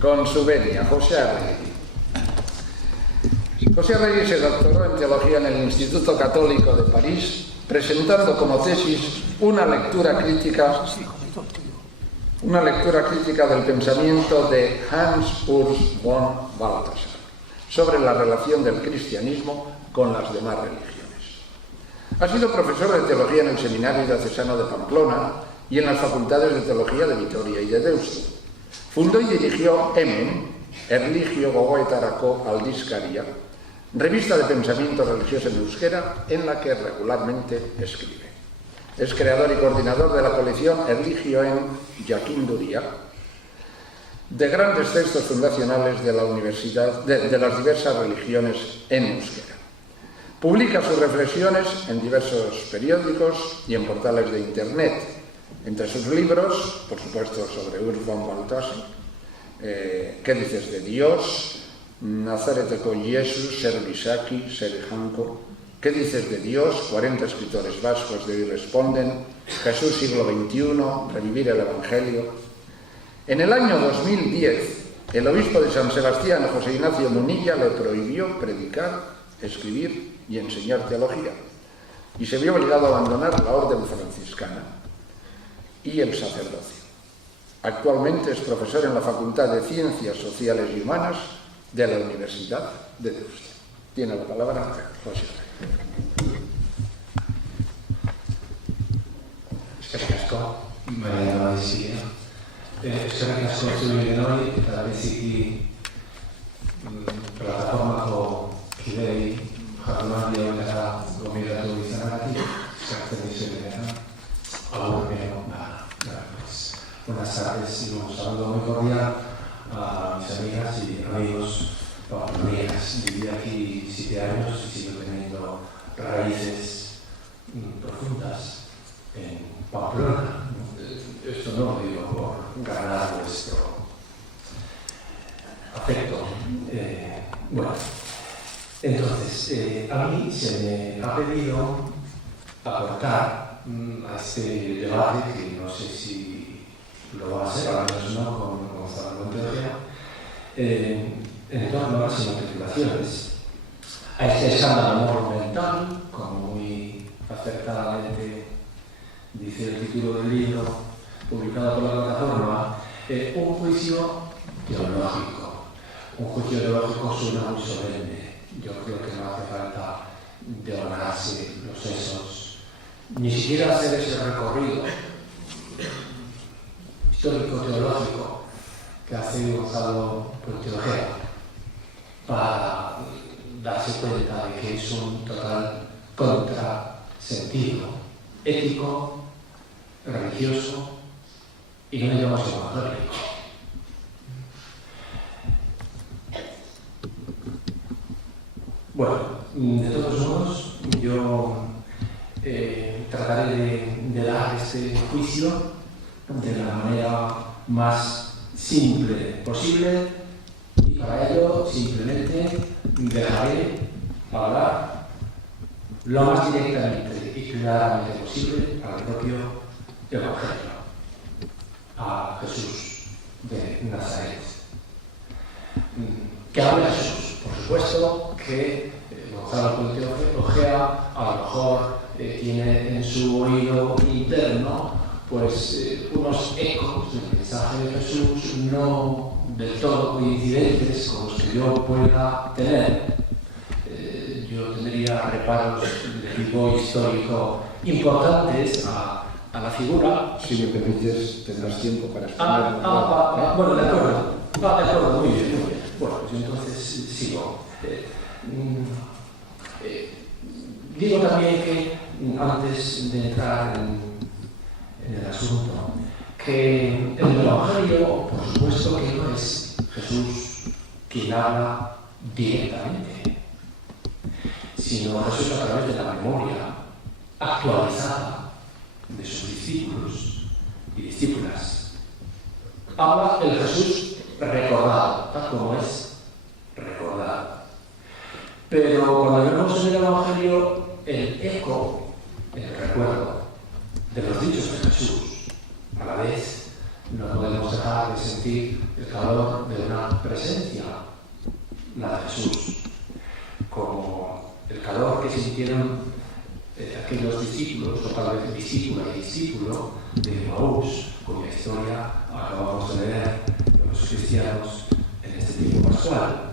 Con su venia, José Arregui. José Arregui se doctoró en teología en el Instituto Católico de París, presentando como tesis una lectura crítica del pensamiento de Hans Urs von Balthasar sobre la relación del cristianismo con las demás religiones. Ha sido profesor de teología en el Seminario Diocesano de Pamplona y en las facultades de teología de Vitoria y de Deusto. Fundó y dirigió Hemen, Erlijio Gogoetarako Aldizkaria, revista de pensamiento religioso en euskera, en la que regularmente escribe. Es creador y coordinador de la colección Erlijioen Jakinduria, de grandes textos fundacionales de la universidad, de las diversas religiones en euskera. Publica sus reflexiones en diversos periódicos y en portales de internet. Entre sus libros, por supuesto, sobre Urs von Balthasar, ¿Qué dices de Dios?, Nazareteko Jesús, Ser Bisaki, Ser Janko, ¿Qué dices de Dios?, 40 escritores vascos de hoy responden, Jesús siglo XXI, Revivir el Evangelio. En el año 2010, el obispo de San Sebastián, José Ignacio Munilla, le prohibió predicar, escribir y enseñar teología, y se vio obligado a abandonar la orden franciscana y el sacerdocio. Actualmente es profesor en la Facultad de Ciencias Sociales y Humanas de la Universidad de Deusto. Tiene la palabra José. Eskerrik asko, Mariano Badizia. Eskerrik asko zuen hori, eta beziki plataformako kidei jardunaldi honetara gomidatu izanagatik, eskertzen dizuetena. Buenas tardes y un saludo muy cordial a mis amigas y amigos, amigas. Viví aquí 7 años y sigo teniendo raíces profundas en Pamplona. Esto no lo digo por ganar vuestro afecto. Bueno, entonces, a mí se me ha pedido aportar a este debate, que no sé si lo va a hacer, al menos no con Gonzalo Montoya, en torno a las matriculaciones, a este escándalo monumental, como muy acertadamente dice el título del libro publicado por la plataforma, un juicio teológico. Un juicio teológico suena muy solemne. Yo creo que no hace falta devorarse los sesos, ni siquiera hacer ese recorrido histórico-teológico que hace Gonzalo Puente para darse cuenta de que es un total contrasentido ético, religioso y no digamos evangélico. Bueno, de todos modos, yo trataré de dar este juicio de la manera más simple posible y para ello simplemente dejaré hablar lo más directamente y claramente posible al propio Evangelio, a Jesús de Nazaret. ¿Qué habla Jesús? Por supuesto que Gonzalo Puente Ojea a lo mejor tiene en su oído interno pues unos ecos del mensaje de Jesús no del todo coincidentes con los que yo pueda tener. Yo tendría reparos de tipo histórico importantes a la figura. Si me permites, tendrás tiempo para explicar. Bueno, de acuerdo, muy bien. Bueno, pues entonces sigo. Digo también que antes de entrar en el asunto, que en el Evangelio, por supuesto que no es Jesús quien habla directamente, sino Jesús a través de la memoria actualizada de sus discípulos y discípulas. Habla el Jesús recordado, tal como es recordado. Pero cuando vemos en el Evangelio el eco, el recuerdo de los dichos de Jesús, a la vez no podemos dejar de sentir el calor de una presencia, la de Jesús, como el calor que sintieron aquellos discípulos, o tal vez discípula y discípulo de Emaús, cuya historia acabamos de leer los cristianos en este tiempo pascual.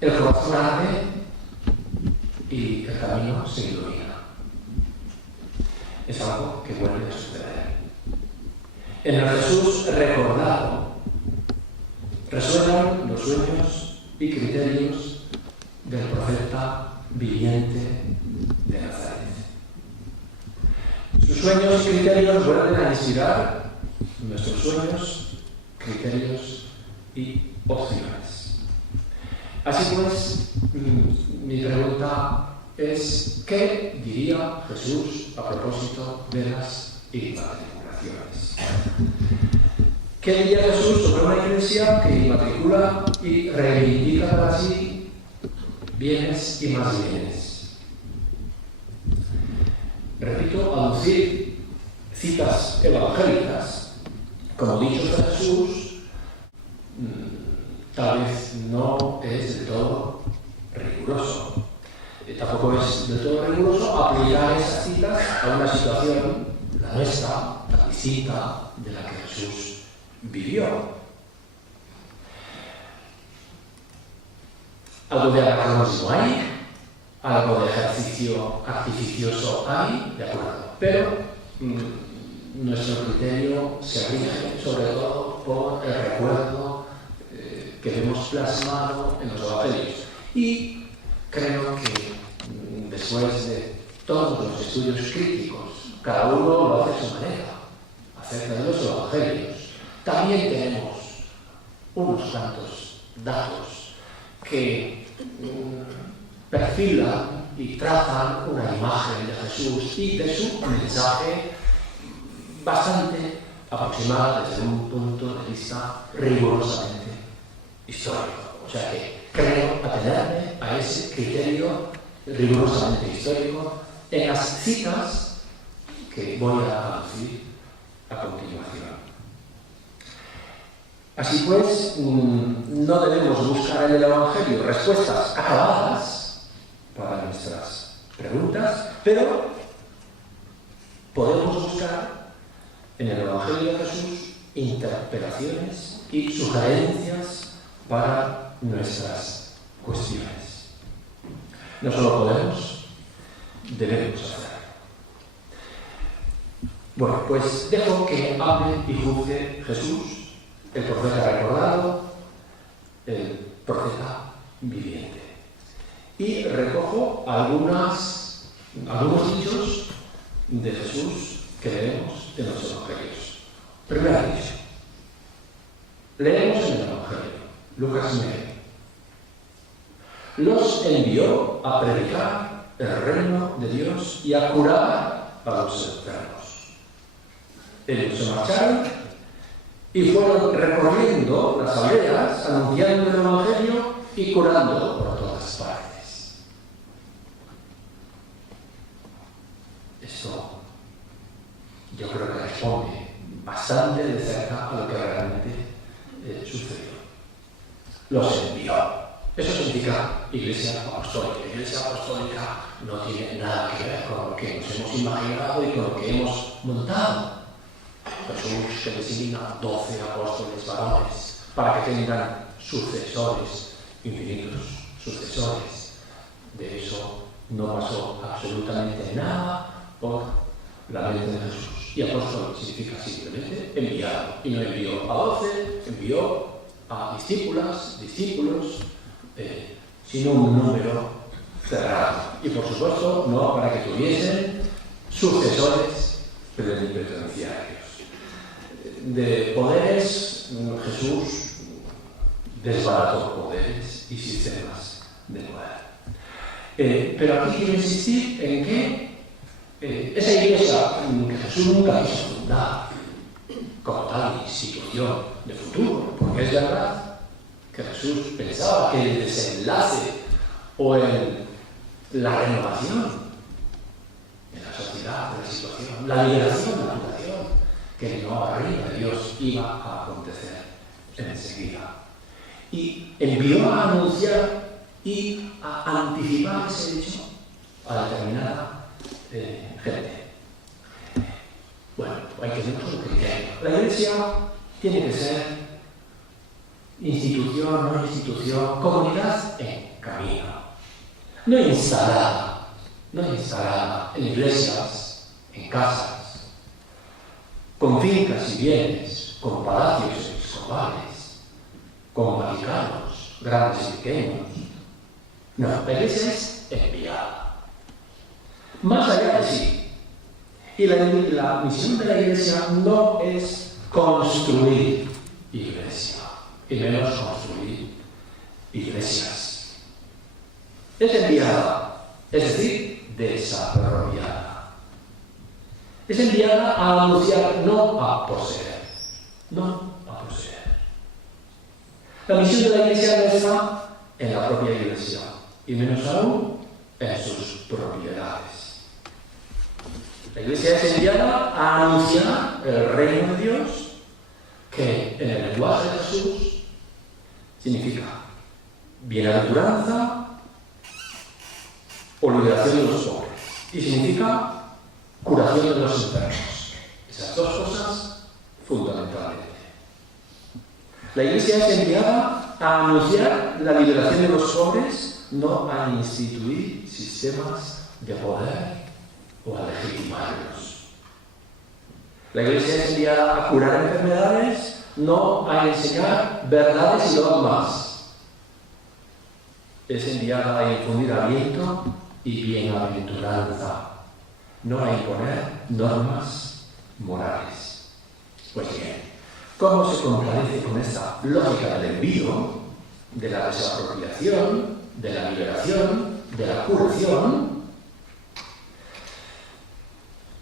El corazón arde y el camino se ilumina. Es algo que vuelve a suceder. En el Jesús recordado resuenan los sueños y criterios del profeta viviente de Nazaret. Sus sueños y criterios vuelven a inspirar nuestros sueños, criterios y opciones. Así pues, mi pregunta es, ¿qué diría Jesús a propósito de las inmatriculaciones? ¿Qué diría Jesús sobre una iglesia que inmatricula y reivindica para sí bienes y más bienes? Repito, aducir citas evangélicas como dichos de Jesús tal vez no es del todo riguroso. Tampoco es del todo riguroso aplicar esas citas a una situación, la nuestra, la distinta de la que Jesús vivió. Algo de anacronismo hay, algo de ejercicio artificioso hay, de acuerdo, pero nuestro criterio se rige sobre todo por el recuerdo que vemos plasmado en los evangelios. Y creo que después de todos los estudios críticos, cada uno lo hace a su manera, acerca de los evangelios. También tenemos unos cuantos datos que perfilan y trazan una imagen de Jesús y de su mensaje bastante aproximada desde un punto de vista rigurosamente histórico. O sea que creo atenerme a ese criterio rigurosamente histórico en las citas que voy a aducir a continuación. Así pues, no debemos buscar en el Evangelio respuestas acabadas para nuestras preguntas, pero podemos buscar en el Evangelio de Jesús interpelaciones y sugerencias para nuestras cuestiones. No solo podemos, debemos hacerlo. Bueno, pues dejo que hable y juzgue Jesús, el profeta recordado, el profeta viviente. Y recojo algunos dichos de Jesús que leemos en los evangelios. Primer dicho. Leemos en el Evangelio, Lucas 9. Los envió a predicar el reino de Dios y a curar a los enfermos. Ellos se marcharon y fueron recorriendo las aldeas, anunciando el Evangelio y curando por todas partes. Esto yo creo que responde bastante de cerca a lo que realmente sucedió. Los envió. Eso significa Iglesia Apostólica. La Iglesia Apostólica no tiene nada que ver con lo que nos hemos imaginado y con lo que hemos montado. Jesús que designa 12 apóstoles varones para que tengan sucesores, infinitos sucesores. De eso no pasó absolutamente nada por la mente de Jesús. Y apóstol significa simplemente enviado. Y no envió a 12, envió a discípulos, sino un número cerrado. Y por supuesto, no para que tuviesen sucesores plenipotenciarios. De poderes, Jesús desbarató poderes y sistemas de poder. Pero aquí quiero insistir en que esa iglesia que Jesús nunca quiso fundar como tal institución de futuro, porque es verdad que Jesús pensaba que el desenlace o la renovación de la sociedad, de la situación, la liberación de la situación que no arriba de Dios iba a acontecer enseguida. Y envió a anunciar y a anticipar ese hecho a determinada gente. Bueno, hay que tener un criterio. La iglesia tiene que ser institución, no institución, comunidad en camino. No instalada en iglesias, en casas, con fincas y bienes, con palacios episcopales, con vaticanos, grandes y pequeños. No, la iglesia es enviada. Más allá de sí. Y la misión de la iglesia no es construir iglesia, y menos construir iglesias. Es enviada, es decir, desarrollada. Es enviada a anunciar, no a poseer. No a poseer. La misión de la iglesia no está en la propia iglesia, y menos aún en sus propiedades. La iglesia es enviada a anunciar el reino de Dios, que en el lenguaje de Jesús significa bienaventuranza o liberación de los pobres, y significa curación de los enfermos. Esas dos cosas fundamentalmente. La iglesia es enviada a anunciar la liberación de los pobres, no a instituir sistemas de poder o a legitimarlos. La iglesia es enviada a curar enfermedades, no a enseñar verdades y dogmas. Es enviada a infundir aliento y bienaventuranza, no a imponer normas morales. Pues bien, ¿cómo se contradice con esta lógica del envío, de la desapropiación, de la liberación, de la curación?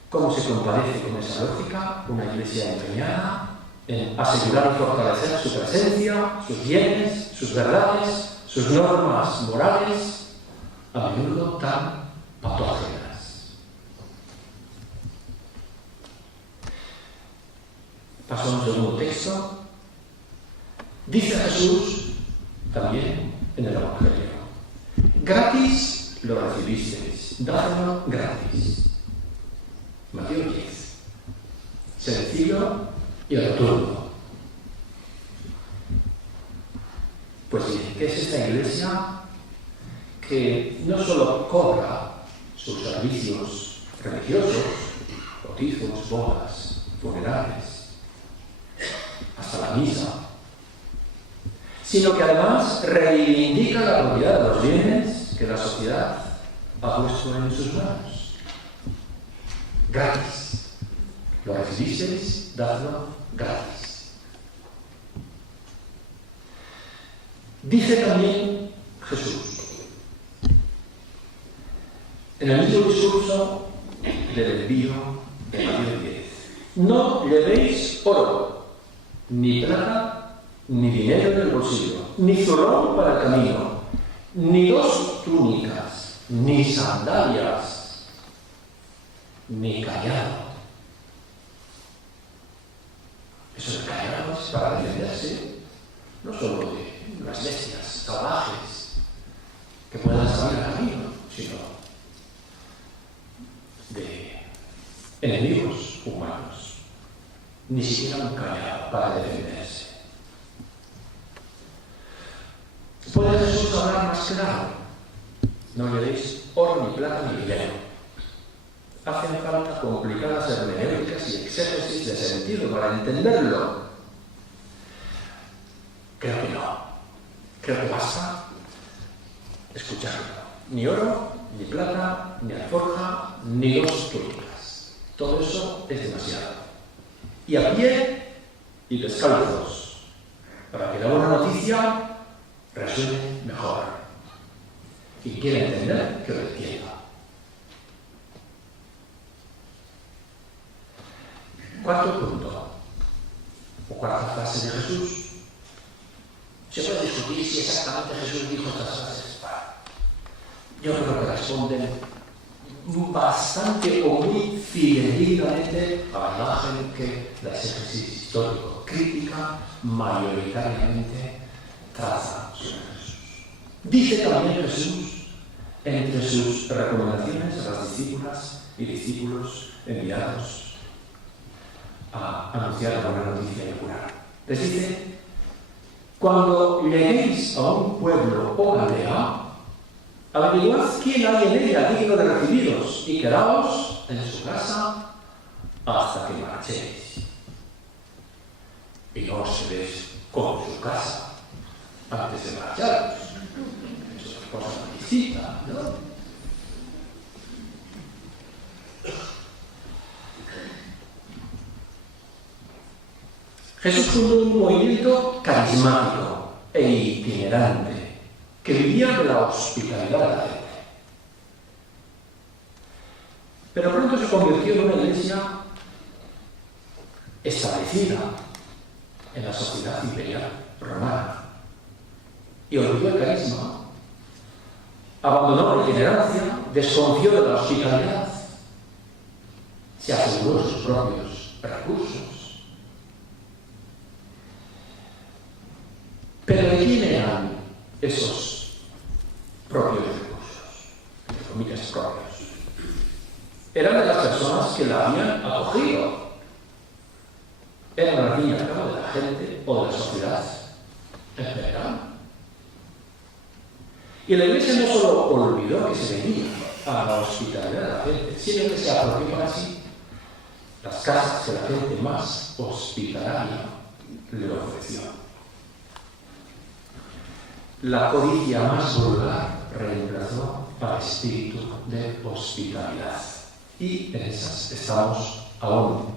¿Cómo se comparece con esa lógica una iglesia empeñada en asegurar y fortalecer su presencia, sus bienes, sus verdades, sus normas morales, a menudo tan patógenas? Paso a un segundo texto. Dice Jesús también en el Evangelio: gratis lo recibisteis, dadlo gratis. Mateo 10. Sencillo y rotundo. Pues bien, ¿qué es esta iglesia que no solo cobra sus servicios religiosos, bautizos, bodas, funerales, hasta la misa, sino que además reivindica la propiedad de los bienes que la sociedad ha puesto en sus manos? Gratis. Lo recibisteis, dadlo gratis. Dice también Jesús, en el mismo discurso del envío de Mateo 10, no llevéis oro, ni plata, ni dinero en el bolsillo, ni zurrón para el camino, ni dos túnicas, ni sandalias, ni callado. Eso de callado es para defenderse no solo de las bestias salvajes que puedan salir al camino, sino de enemigos humanos. Ni siquiera un callado para defenderse. ¿Puede Jesús hablar más claro? No le deis oro, ni plata, ni dinero. Hacen falta complicadas hermenéuticas y exégesis de sentido para entenderlo. Creo que no. Creo que basta escucharlo. ni oro, ni plata, ni alforja, ni 2 túnicas. Todo eso es demasiado. Y a pie y descalzos, para que la buena noticia resuene mejor. Quien quiera entender, que lo entienda. Cuarto punto, o cuarta frase de Jesús. Se puede discutir si exactamente Jesús dijo estas frases. Yo creo que responden bastante o muy fidedigamente a la imagen que la exégesis histórico-crítica mayoritariamente traza sobre Jesús. Dice también Jesús, entre sus recomendaciones a las discípulas y discípulos enviados a anunciar la buena noticia y a curar. Les dice, cuando lleguéis a un pueblo o aldea, averiguad quién hay en ella digno de recibiros y quedaos en su casa hasta que marchéis. Y no os quedéis con su casa antes de marcharos. Eso es cosa distinta, ¿no? Jesús fundó un movimiento carismático e itinerante que vivía de la hospitalidad de la gente. Pero pronto se convirtió en una iglesia establecida en la sociedad imperial romana y olvidó el carisma, abandonó la itinerancia, desconfió de la hospitalidad, se aseguró sus propios recursos. Pero ¿de quién eran esos propios recursos? Entre comillas, propios. Eran de las personas que la habían acogido. Eran al fin y al cabo de la gente o de la sociedad en general. Y la Iglesia no solo olvidó que se venía a la hospitalidad de la gente, sino que se apropió así las casas que la gente más hospitalaria le ofreció. La codicia más vulgar reemplazó al espíritu de hospitalidad. Y en esas estamos aún.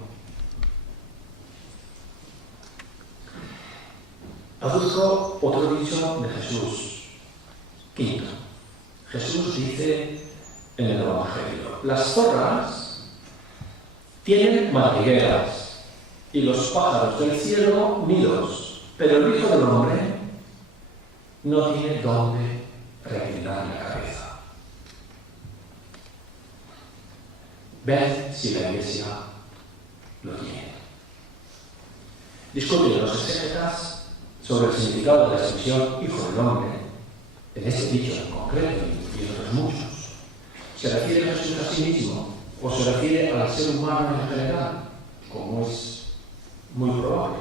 Aduzco otro dicho de Jesús. Quinto. Jesús dice en el Evangelio: las zorras tienen madrigueras y los pájaros del cielo nidos, pero el Hijo del Hombre no tiene dónde reclinar la cabeza. Ved si la Iglesia lo tiene. Discuten los exégetas sobre el significado de la expresión Hijo del Hombre, en este dicho en concreto y en otros muchos. ¿Se refiere a Jesús a sí mismo o se refiere al ser humano en general, como es muy probable?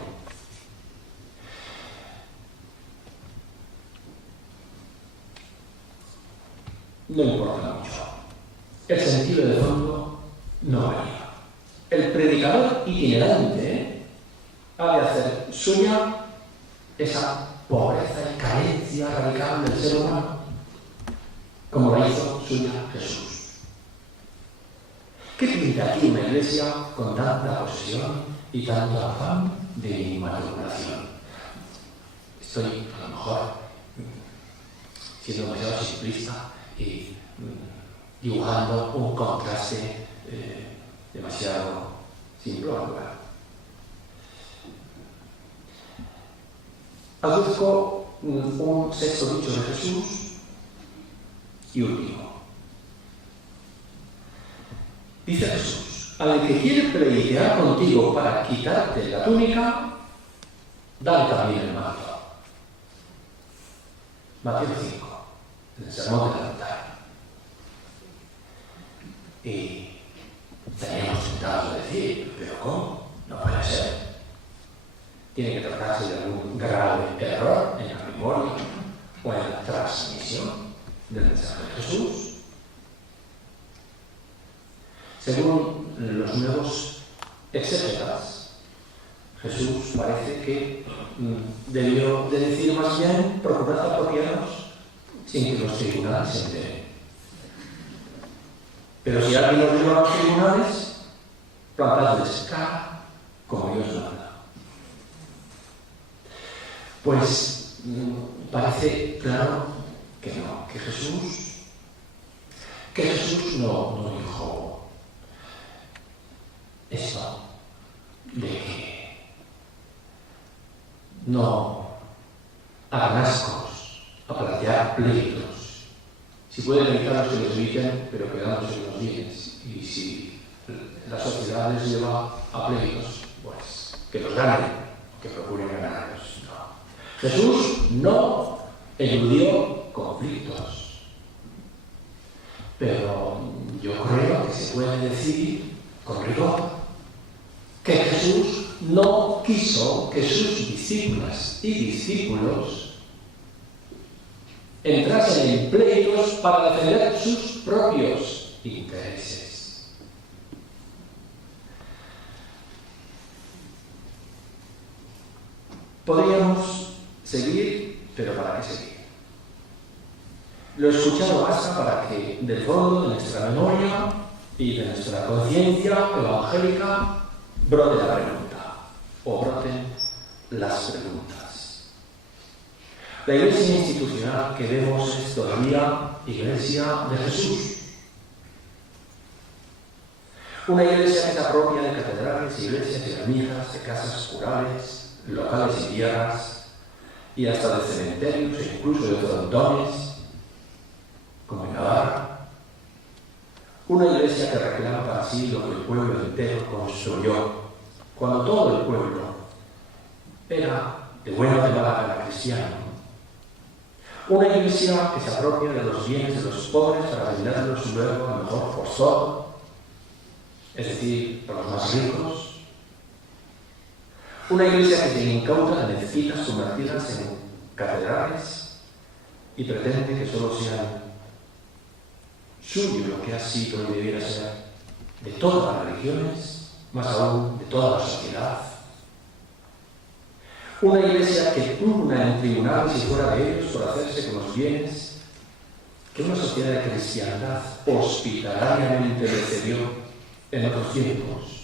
No importa mucho. El sentido de fondo no varía. El predicador itinerante ha de hacer suya esa pobreza y carencia radical del ser humano, como la hizo suya Jesús. ¿Qué pinta aquí una iglesia con tanta posesión y tanto afán de inmatriculación? Estoy, a lo mejor, siendo demasiado simplista y dibujando un contraste demasiado simplón. Aduzco un sexto dicho de Jesús y último. Dice Jesús: al que quiere pleitear contigo para quitarte la túnica, dale también el manto. Mateo 5. En el sermón de la montaña. Y teníamos tentado de decir, pero ¿cómo? No puede ser. Tiene que tratarse de algún grave error en la memoria o en la transmisión del mensaje de Jesús. Según los nuevos exégetas, Jesús parece que debió de decir más bien: procurad apropiaros sin que los tribunales se enteren. Pero si alguien nos lleva a los tribunales, plantadles cara como Dios manda. Pues parece claro que no, que Jesús no dijo esto de que no hagan ascos a plantear pleitos. Si pueden evitar los que los eviten, pero quedándose con los bienes. Y si la sociedad les lleva a pleitos, pues que los ganen, que procuren ganarlos. No. Jesús no eludió conflictos, pero yo creo que se puede decir con rigor que Jesús no quiso que sus discípulas y discípulos entrasen en pleitos para defender sus propios intereses. Podríamos seguir, pero ¿para qué seguir? Lo escuchado basta para que del fondo de nuestra memoria y de nuestra conciencia evangélica brote la pregunta, o broten las preguntas. La iglesia institucional que vemos es todavía Iglesia de Jesús. Una iglesia que se apropia de catedrales, iglesias y ermitas, de casas curales, locales y tierras, y hasta de cementerios e incluso de frontones, como en Navarra. Una iglesia que reclama para sí lo que el pueblo entero construyó, cuando todo el pueblo era de buena o de mala gana cristiano. Una iglesia que se apropia de los bienes de los pobres para venderlos luego al mejor postor, es decir, para los más ricos. Una iglesia que se incauta de mezquitas convertidas en catedrales y pretende que solo sean suyo lo que ha sido y debiera ser de todas las religiones, más aún de toda la sociedad. Una iglesia que pugna en tribunales y fuera de ellos por hacerse con los bienes que una sociedad de cristiandad hospitalariamente recibió en otros tiempos.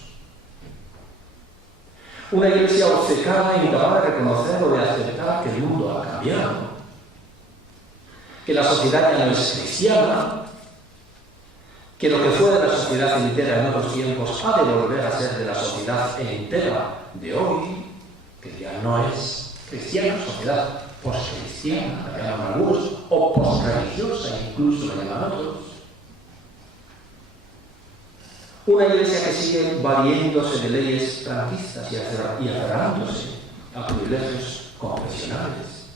Una iglesia obcecada e incapaz de reconocer o de aceptar que el mundo ha cambiado, que la sociedad ya no es cristiana, que lo que fue de la sociedad entera en otros tiempos ha de volver a ser de la sociedad entera de hoy, que ya no es cristiana, sociedad poscristiana, la llaman algunos, o posreligiosa, incluso la llaman otros. Una iglesia que sigue valiéndose de leyes franquistas y aferrándose a privilegios confesionales.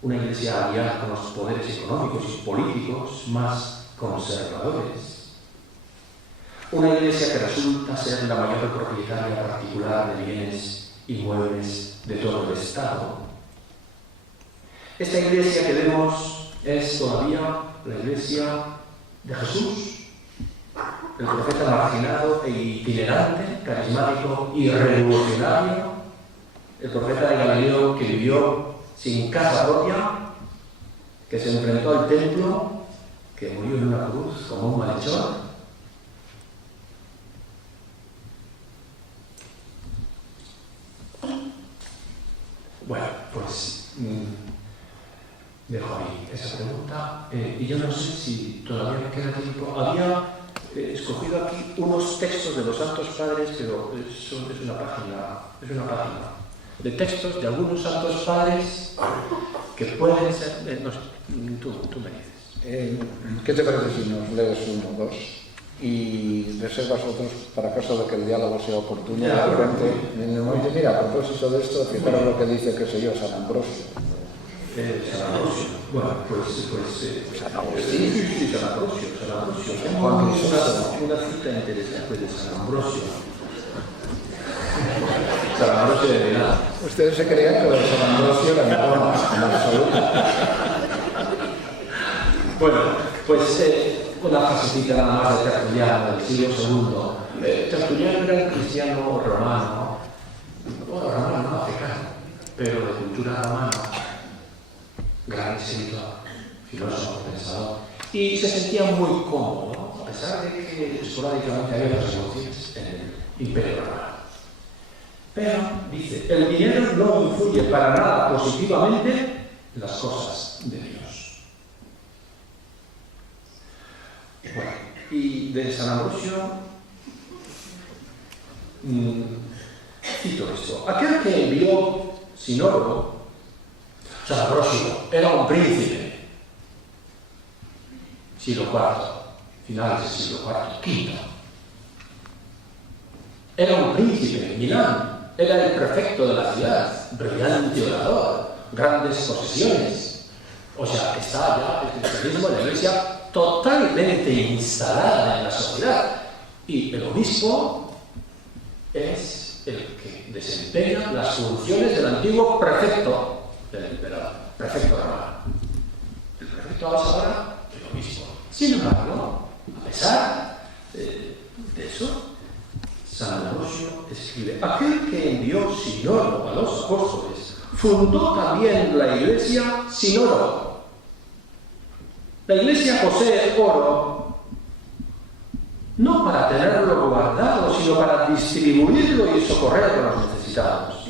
Una iglesia aliada con los poderes económicos y políticos más conservadores. Una iglesia que resulta ser la mayor propietaria particular de bienes inmuebles de todo el Estado. Esta iglesia que vemos es todavía la iglesia de Jesús, el profeta marginado e itinerante, carismático y revolucionario, el profeta de Galileo que vivió sin casa propia, que se enfrentó al templo, que murió en una cruz como un malhechor. Bueno, pues dejo ahí esa pregunta y yo no sé si todavía me queda tiempo. Había escogido aquí unos textos de los Santos Padres, pero es una página de textos de algunos Santos Padres que pueden ser... no sé, tú me dices. ¿Qué te parece si nos lees uno o dos y reservas otros para caso de que el diálogo sea oportuno? Ya, de repente, en el momento, mira, a propósito de esto, fijaros lo que dice, qué sé yo, San Ambrosio. San Ambrosio. Bueno, pues San Agustín. Sí, San Ambrosio. San Juan Crisóstomo. Una cita interesante de San Ambrosio. San Ambrosio de Milán. Ustedes se creían que lo de San Ambrosio era en Roma, en absoluto. Bueno, pues una frasecita nada más de Tertuliano del siglo II. Tertuliano era un cristiano romano, no africano, pero de cultura romana, gran escritor, filósofo, pensador, y se sentía muy cómodo, a pesar de que esporádicamente había otras negocios en el Imperio Romano. Pero, dice, el dinero no influye para nada positivamente en las cosas de Dios. Bueno, y de San Ambrosio cito esto. Aquel que envió Sinólogo, San Ambrosio, era un príncipe, siglo IV, finales del siglo IV, V. Era un príncipe en Milán, era el prefecto de la ciudad, brillante orador, grandes posesiones. O sea, está ya el cristianismo en la Iglesia totalmente instalada en la sociedad. Y el obispo es el que desempeña las funciones del antiguo prefecto del emperador, prefecto romano. El prefecto es ahora el obispo. Sin embargo, a pesar de eso, San Ambrosio escribe: aquel que envió sin oro a los apóstoles fundó también la Iglesia sin oro. La Iglesia posee oro no para tenerlo guardado, sino para distribuirlo y socorrer a los necesitados.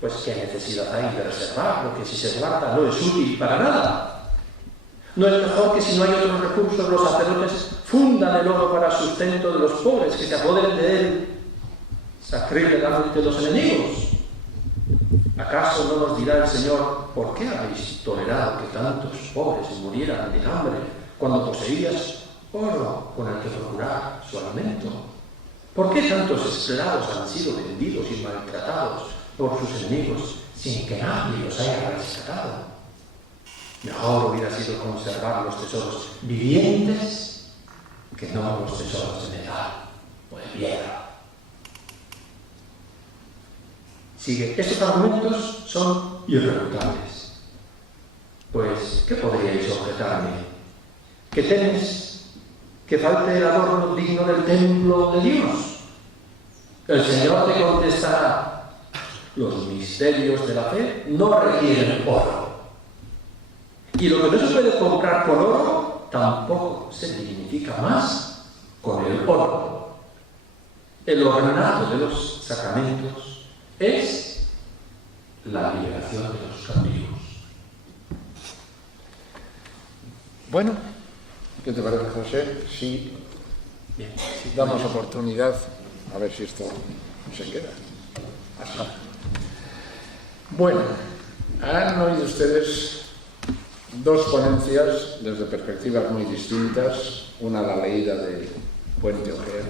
Pues qué necesidad hay de reservarlo, que si se guarda no es útil para nada. ¿No es mejor que si no hay otros recursos los sacerdotes fundan el oro para sustento de los pobres, que se apoderen de él sacrílegamente los enemigos? ¿Acaso no nos dirá el Señor: ¿por qué habéis tolerado que tantos pobres murieran de hambre cuando poseías oro con el que procurar su alimento? ¿Por qué tantos esclavos han sido vendidos y maltratados por sus enemigos sin que nadie los haya rescatado? Mejor hubiera sido conservar los tesoros vivientes que no los tesoros de metal o de piedra. Sigue, estos argumentos son irrefutables. Pues, ¿qué podríais objetarme? ¿Que temes que falte el adorno digno del templo de Dios? El Señor te contestará: los misterios de la fe no requieren oro. Y lo que no se puede comprar con oro, tampoco se dignifica más con el oro. El ornato de los sacramentos es la liberación de los cautivos. Bueno, ¿qué te parece, José? Sí, damos oportunidad, a ver si esto se queda. Así. Bueno, han oído ustedes dos ponencias desde perspectivas muy distintas, una la leída de Puente Ojea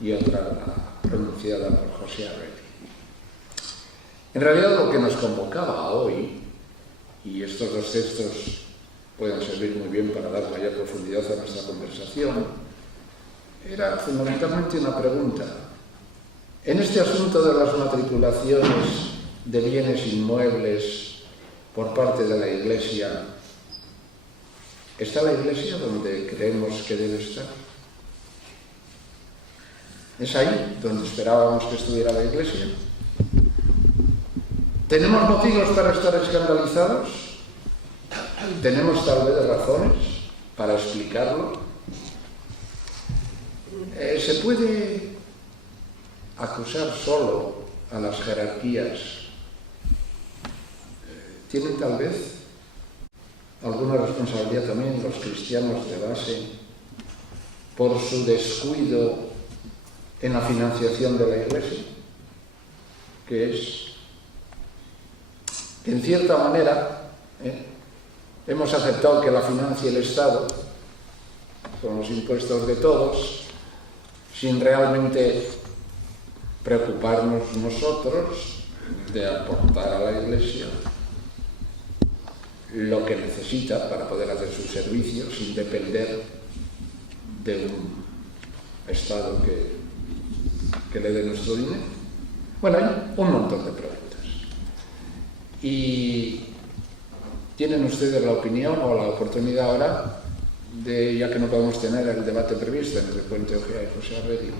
y otra la pronunciada por José Arregui. En realidad lo que nos convocaba hoy, y estos dos textos pueden servir muy bien para dar mayor profundidad a nuestra conversación, era fundamentalmente una pregunta. En este asunto de las matriculaciones de bienes inmuebles por parte de la Iglesia, ¿está la Iglesia donde creemos que debe estar? ¿Es ahí donde esperábamos que estuviera la Iglesia? ¿Tenemos motivos para estar escandalizados? ¿Tenemos tal vez razones para explicarlo? ¿Se puede acusar solo a las jerarquías? ¿Tienen tal vez alguna responsabilidad también los cristianos de base por su descuido en la financiación de la Iglesia? Que es que en cierta manera hemos aceptado que la financie el Estado con los impuestos de todos, sin realmente preocuparnos nosotros de aportar a la Iglesia lo que necesita para poder hacer sus servicios sin depender de un Estado que le dé nuestro dinero. Bueno, hay un montón de preguntas. Y tienen ustedes la opinión o la oportunidad ahora de, ya que no podemos tener el debate previsto entre Puente Ojea y José Arregui,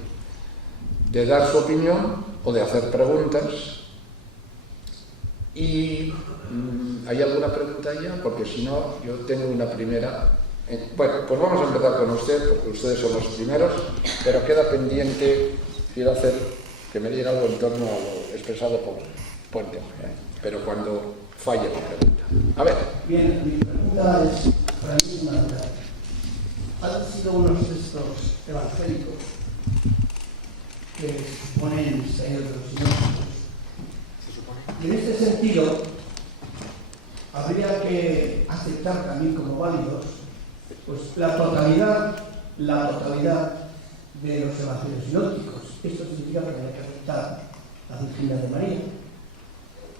de dar su opinión o de hacer preguntas. Y ¿hay alguna pregunta ya? Porque si no, yo tengo una primera Bueno, pues vamos a empezar con usted, porque ustedes son los primeros, pero queda pendiente, quiero hacer que me diga algo en torno a lo expresado por Puente, pero cuando falle la pregunta. A ver. Bien, mi pregunta es para mí una duda. Han sido unos textos evangélicos que suponen el Señor de los Sinónimos. Y en este sentido, habría que aceptar también como válidos pues, la totalidad de los evangelios sinópticos. Esto significa que hay que aceptar la Virginidad de María,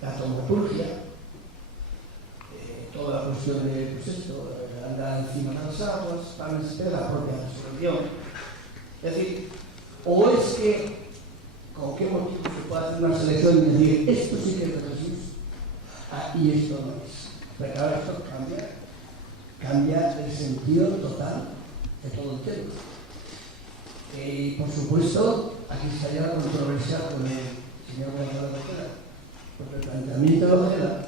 la taumaturgia, toda la cuestión de pues esto, andar encima de las aguas, para de la propia resurrección. Es decir, o es que, ¿con qué motivo se puede hacer una selección y decir esto sí que es de Jesús y esto no es? Pero ahora esto cambia el sentido total de todo el tema. Y por supuesto, aquí estaría la controversia con el señor Gonzalo de Ojeda, porque el planteamiento de Ojeda,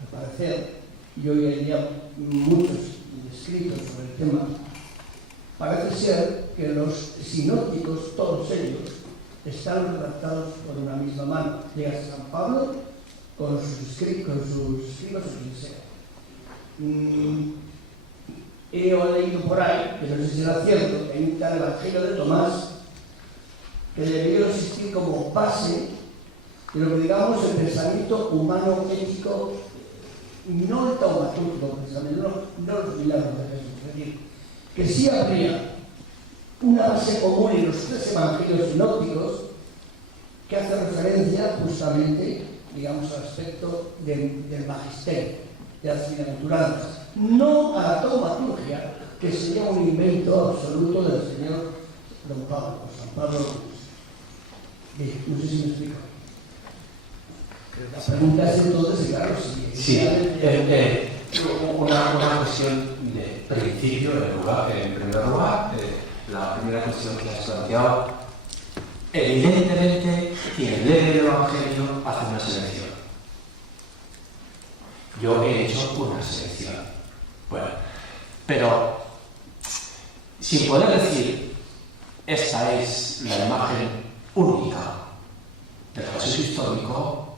al parecer, y hoy en día muchos escritos sobre el tema, parece ser que los sinópticos, todos ellos, están redactados por una misma mano. Llega San Pablo con sus escribas o quien sea. He leído por ahí, pero no sé si era cierto, que hay un tal Evangelio de Tomás que debió existir como base de lo que digamos el pensamiento humano ético, no el taumaturgo, precisamente, no los milagros de Jesús. Es decir, que sí habría una base común en los tres evangelios sinópticos que hace referencia justamente, digamos, al aspecto del magisterio, de las bienaventuranzas, no a la taumaturgia, que sería un invento absoluto del señor Don Pablo, San Pablo. Bien, no sé si me explico. La pregunta es entonces, claro, si... Sí, una cuestión de principio, en primer lugar, la primera cuestión que has planteado, evidentemente quien lee el Evangelio hace una selección. Yo he hecho una selección. Bueno, pero sin poder decir esta es la imagen única del Jesús histórico,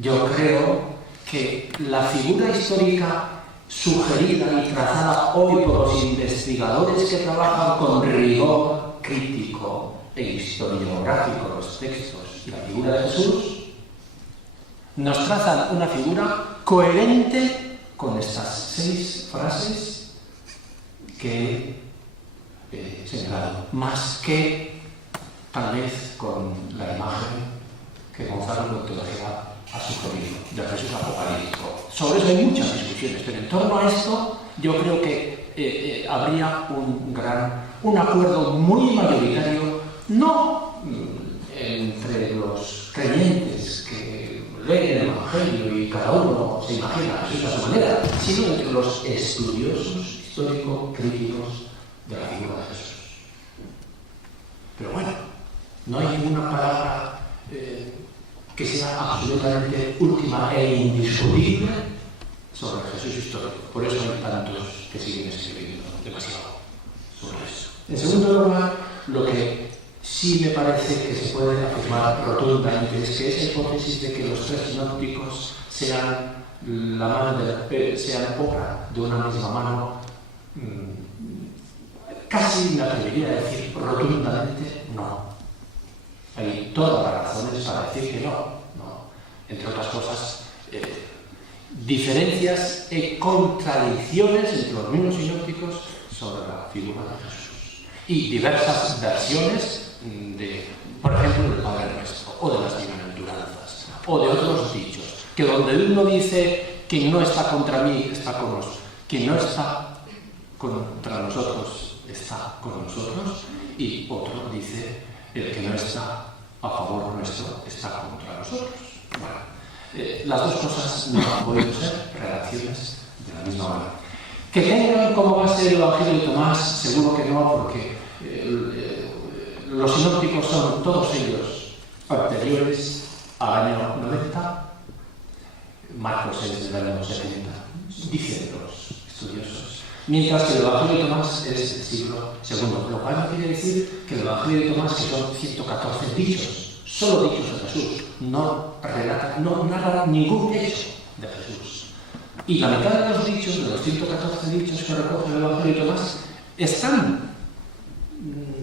yo creo que la figura histórica sugerida y trazada hoy por los investigadores que trabajan con rigor crítico e historiográfico los textos y la figura de Jesús, nos trazan una figura coherente con estas 6 frases que he señalado, más que tal vez con la imagen que Gonzalo Monteojeda ha sugerido del Jesús apocalíptico. Sobre eso hay muchas discusiones, pero en torno a esto yo creo que habría un acuerdo muy mayoritario, no entre los creyentes que leen el Evangelio y cada uno se imagina a Jesús a su manera, sino entre los estudiosos histórico-críticos de la figura de Jesús. Pero bueno, no hay ninguna palabra que sea absolutamente última e indiscutible sobre el Jesús histórico. Por eso hay tantos que siguen escribiendo demasiado sobre eso. En segundo lugar, lo que sí me parece que se puede afirmar rotundamente es que esa hipótesis de que los 3 sinópticos sean sean obra de una misma mano, casi me atrevería a decir rotundamente no. Hay todas las razones para decir que no. Entre otras cosas, diferencias y contradicciones entre los mismos sinópticos sobre la figura de Jesús. Y diversas versiones por ejemplo, del Padre Nuestro, o de las bienaventuranzas, o de otros dichos, que donde uno dice quien no está contra mí está con nosotros, quien no está contra nosotros está con nosotros, y otro dice el que no está a favor nuestro está contra nosotros. Bueno, las dos cosas no han podido ser redacciones de la misma manera. Que tengan como base el Evangelio de Tomás, seguro que no, porque los sinópticos son todos ellos anteriores al año 90, Marcos es del año 70, dicen los estudiosos. mientras que el Evangelio de Tomás es del siglo II, lo cual no quiere decir que el Evangelio de Tomás, que son 114 dichos, solo dichos de Jesús, no narra ningún hecho de Jesús. Y la mitad de los dichos, de los 114 dichos que recoge el Evangelio de Tomás, están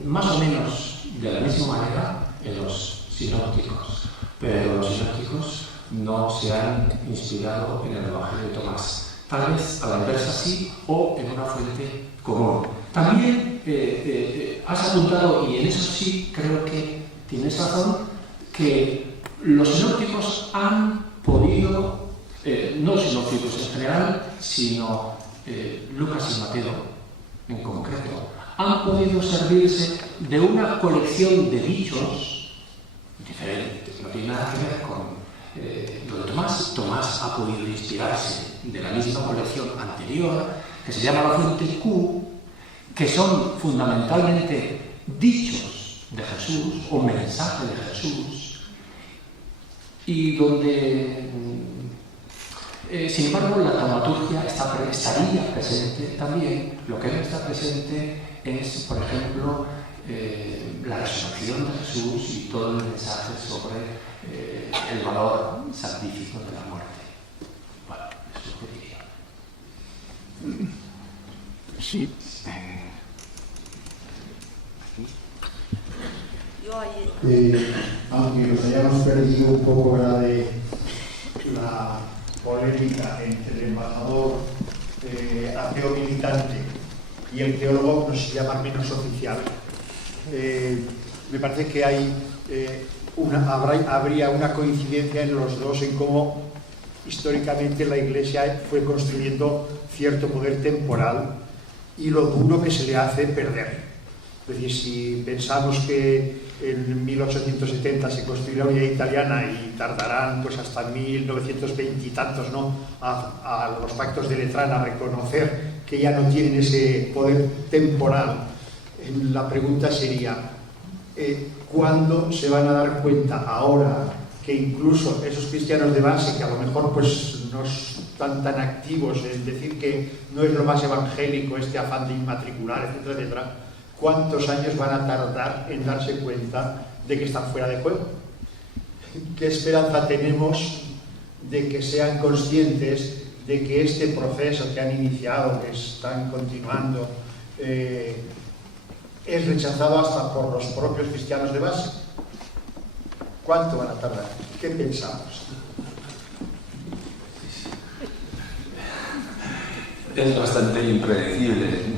más o menos de la misma manera en los sinópticos, pero los sinópticos no se han inspirado en el Evangelio de Tomás. Tal vez a la inversa sí, o en una fuente común. También has apuntado, y en eso sí creo que tienes razón, que los sinópticos han podido, no los sinópticos en general, sino Lucas y Mateo en concreto, han podido servirse de una colección de dichos diferentes, no tiene nada que ver con lo de Tomás. Tomás ha podido inspirarse de la misma colección anterior, que se llama la fuente Q, que son fundamentalmente dichos de Jesús o mensajes de Jesús, y donde, sin embargo, la dramaturgia estaría presente también. Lo que no está presente es, por ejemplo, la resurrección de Jesús y todo el mensaje sobre el valor salvífico de la muerte. Bueno, eso es lo que diría. Sí. Aunque nos hayamos perdido un poco de la polémica entre el embajador ateo militante y el teólogo, no sé llamar menos oficial, me parece que hay habría una coincidencia en los dos en cómo históricamente la Iglesia fue construyendo cierto poder temporal y lo duro que se le hace perder. Es decir, si pensamos que en 1870 se construirá la unidad italiana y tardarán pues hasta 1920 y tantos, ¿no?, a los pactos de Letrán a reconocer que ya no tienen ese poder temporal, la pregunta sería, ¿cuándo se van a dar cuenta ahora que incluso esos cristianos de base, que a lo mejor pues no están tan activos en decir que no es lo más evangélico este afán de inmatricular, etcétera, etcétera, cuántos años van a tardar en darse cuenta de que están fuera de juego? ¿Qué esperanza tenemos de que sean conscientes de que este proceso que han iniciado, que están continuando, es rechazado hasta por los propios cristianos de base? ¿Cuánto van a tardar? ¿Qué pensamos? Es bastante impredecible.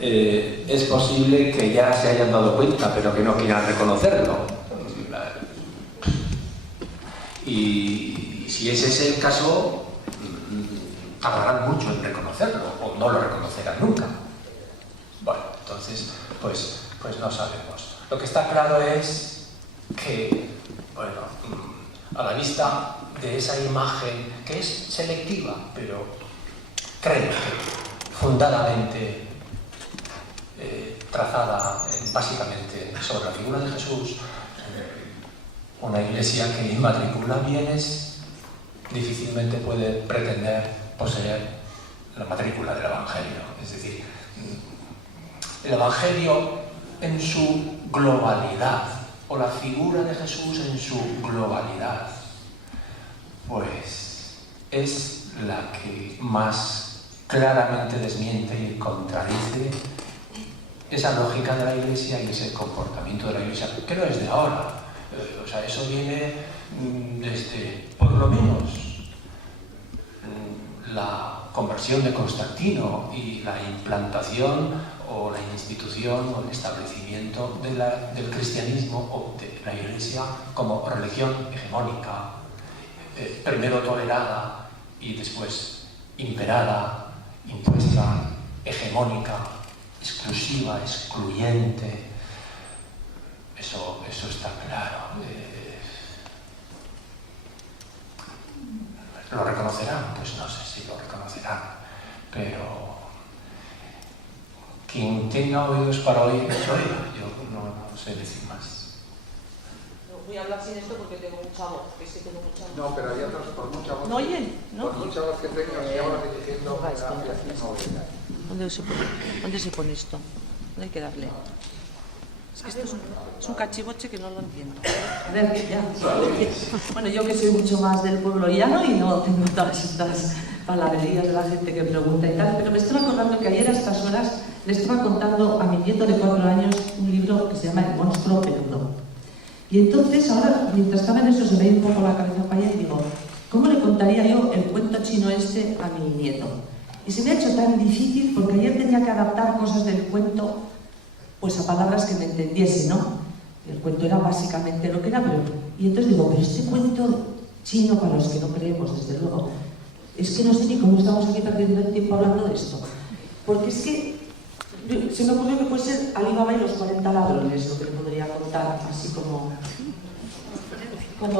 Es posible que ya se hayan dado cuenta, pero que no quieran reconocerlo. Y si ese es el caso, tardarán mucho en reconocerlo, o no lo reconocerán nunca. Bueno, entonces, pues no sabemos. Lo que está claro es que, bueno, a la vista de esa imagen, que es selectiva, pero creo que fundadamente trazada básicamente sobre la figura de Jesús, una iglesia que inmatricula bienes difícilmente puede pretender poseer la matrícula del Evangelio. Es decir, el Evangelio en su globalidad, o la figura de Jesús en su globalidad, pues es la que más claramente desmiente y contradice esa lógica de la Iglesia y ese comportamiento de la Iglesia, que no es de ahora. O sea, eso viene desde, por lo menos, la conversión de Constantino y la implantación o la institución o el establecimiento del cristianismo o de la Iglesia como religión hegemónica, primero tolerada y después imperada, impuesta, hegemónica, exclusiva, excluyente. Eso está claro. ¿Lo reconocerán? Pues no sé si lo reconocerán, pero quien tenga oídos para oír, que oiga. Yo no sé decir más. Voy a hablar sin esto porque tengo mucha voz, que sí tengo mucha voz. No, pero hay otros por mucha voz. ¿No oyen? ¿No? Por mucha voz que tengas, si hablas dirigiendo hacia ti, no oyen. ¿Dónde se pone esto? ¿Dónde hay que darle? Es que esto es un cachivoche que no lo entiendo. A ver, ya. Bueno, yo que soy mucho más del pueblo llano y no tengo todas estas palabrerías de la gente que pregunta y tal, pero me estaba acordando que ayer a estas horas le estaba contando a mi nieto de 4 años un libro que se llama El monstruo peludo. Y entonces ahora, mientras estaba en eso, se me dio un poco la cabeza para allá y digo, ¿cómo le contaría yo el cuento chino este a mi nieto? Y se me ha hecho tan difícil porque ayer tenía que adaptar cosas del cuento pues a palabras que me entendiese, ¿no? El cuento era básicamente lo que era, pero... Y entonces digo, pero este cuento chino, para los que no creemos, desde luego, es que no sé ni cómo estamos aquí perdiendo el tiempo hablando de esto. Porque es que se me ocurrió que puede ser Alibaba y los 40 ladrones, lo que le podría contar, así como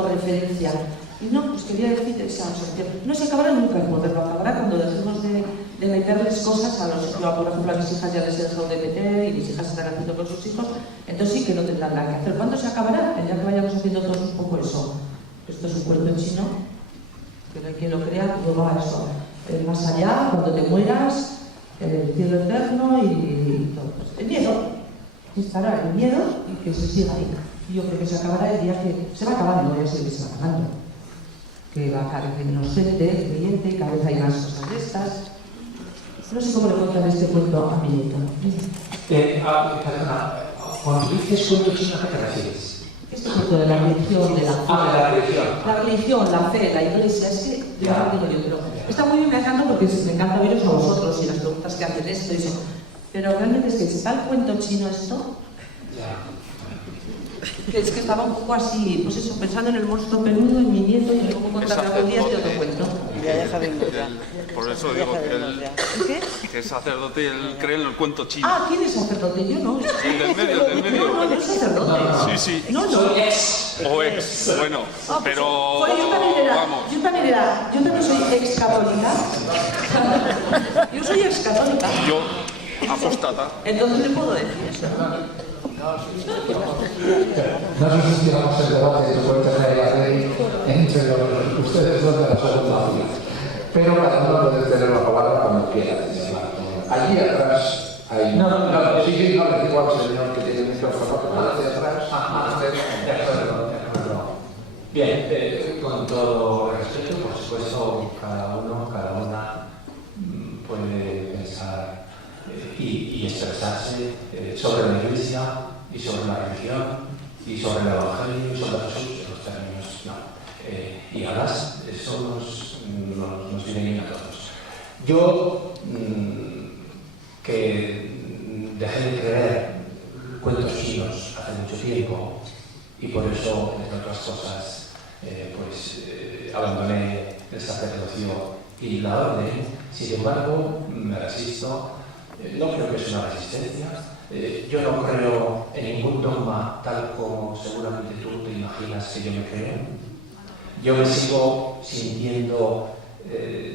referencia. Y no, pues quería decir esa asociación. No se acabará nunca el moderno, acabará cuando dejemos de meterles cosas a los... Yo, por ejemplo, a mis hijas ya les he dejado de meter y mis hijas están haciendo con sus hijos, entonces sí que no tendrán nada que hacer. ¿Cuándo se acabará? Ya que vayamos haciendo todos un poco eso. Esto es un cuento chino, que no hay quien lo crea, luego va eso. El más allá, cuando te mueras, el cielo eterno y todo. El miedo, estará el miedo y que se siga ahí. Y yo creo que se acabará el día que... Se va acabando, ya sé que se va acabando. Que va a cada vez menos gente, creyente, y cada vez hay más cosas de estas. No sé cómo le contar este cuento a mi nieto. Cuando dices cuento chino, ¿a qué te refieres? Este cuento de la religión, de la fe. Ah, de la religión. La religión, la fe, la iglesia, es que ya lo digo yo, pero está muy bien, me encanta porque me encanta veros a vosotros y las preguntas que hacen esto y eso. Pero realmente es que si está el cuento chino esto, que es que estaba un poco así, pues eso, pensando en el monstruo peludo, en mi nieto y en cómo contar algún día este otro cuento. Ya deja de ignorar. Por eso digo que es sacerdote y él cree en el cuento chino. Ah, ¿quién es sacerdote? Yo no. El del medio, el del medio. No, no es sacerdote. Sí, sí. No. O ex, bueno, pero Pues vamos. yo también soy ex católica. Yo soy ex católica. Yo, apóstata. Entonces le puedo decir eso. No sé si vamos el debate que puede tener la ley entre ustedes dos de la segunda fila. Pero cada uno puede tener la palabra cuando quiera. Allí atrás hay... No, le digo al señor que tiene el micrófono, hacia atrás. De acuerdo. Bien, con todo respeto, por supuesto, cada una puede pensar y expresarse sobre la Iglesia y sobre la religión y sobre el Evangelio y sobre Jesús, en los términos, no. Y además, eso nos viene bien a todos. Yo, que dejé de creer cuentos chinos hace mucho tiempo y por eso, entre otras cosas, abandoné el sacerdocio y la orden. Sin embargo, me resisto. No creo que es una resistencia. Yo no creo en ningún dogma tal como seguramente tú te imaginas que yo me creo. Yo me sigo sintiendo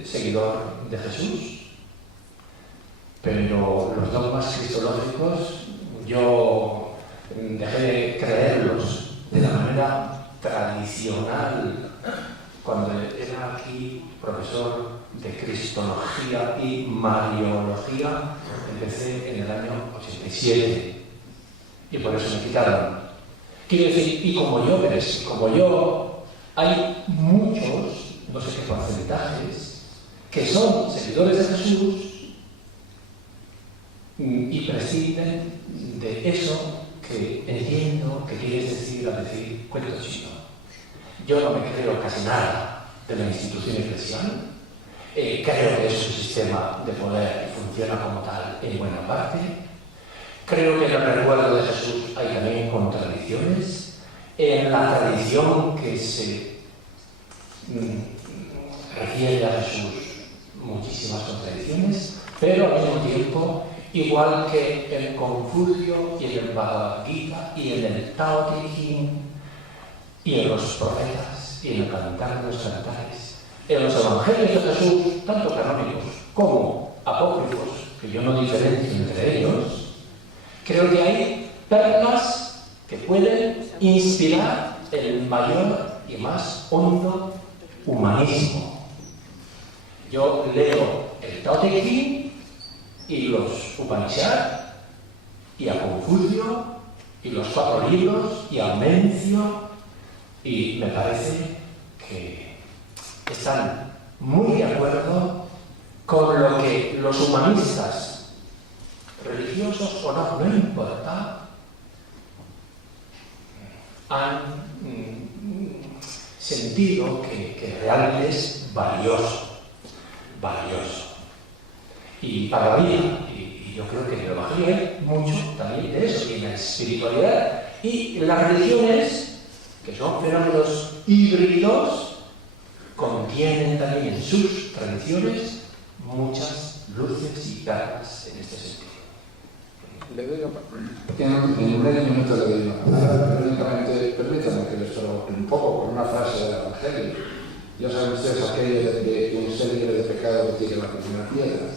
seguidor de Jesús, pero los dogmas cristológicos yo dejé de creerlos de la manera tradicional cuando era aquí profesor de Cristología y Mariología. Empecé en el año 87 y por eso me quitaron. Quiero decir, y como yo, hay muchos, no sé qué porcentajes, que son seguidores de Jesús y prescinden de eso que entiendo que quieres decir al decir cuento chino. Yo no me creo casi nada de la institución eclesial. Creo que es un sistema de poder y funciona como tal en buena parte. Creo que en el recuerdo de Jesús hay también contradicciones. En la tradición que se refiere a Jesús, muchísimas contradicciones, pero al mismo tiempo, igual que en Confucio y en el Bhagavad Gita y en el Tao Te Ching y en los profetas y en el cantar de los cantares, en los evangelios de Jesús, tanto canónicos como apócrifos, que yo no diferencio entre ellos, creo que hay perlas que pueden inspirar el mayor y más hondo humanismo. Yo leo el Tao Te Ching y los Upanishads, y a Confucio, y los 4 libros, y a Mencio, y me parece que están muy de acuerdo con lo que los humanistas, religiosos o no, no importa, han sentido que realmente es valioso. Y para la vida, y yo creo que en el Evangelio hay mucho también de eso, y en la espiritualidad, y las religiones, que son fenómenos híbridos, contienen también en sus tradiciones muchas luces y perlas en este sentido. Le doy en medio minuto le doy una palabra, pero únicamente permítanme que les provoque un poco con una frase del Evangelio. Ya saben ustedes aquello de que quien se libre de pecado tire la primera piedra.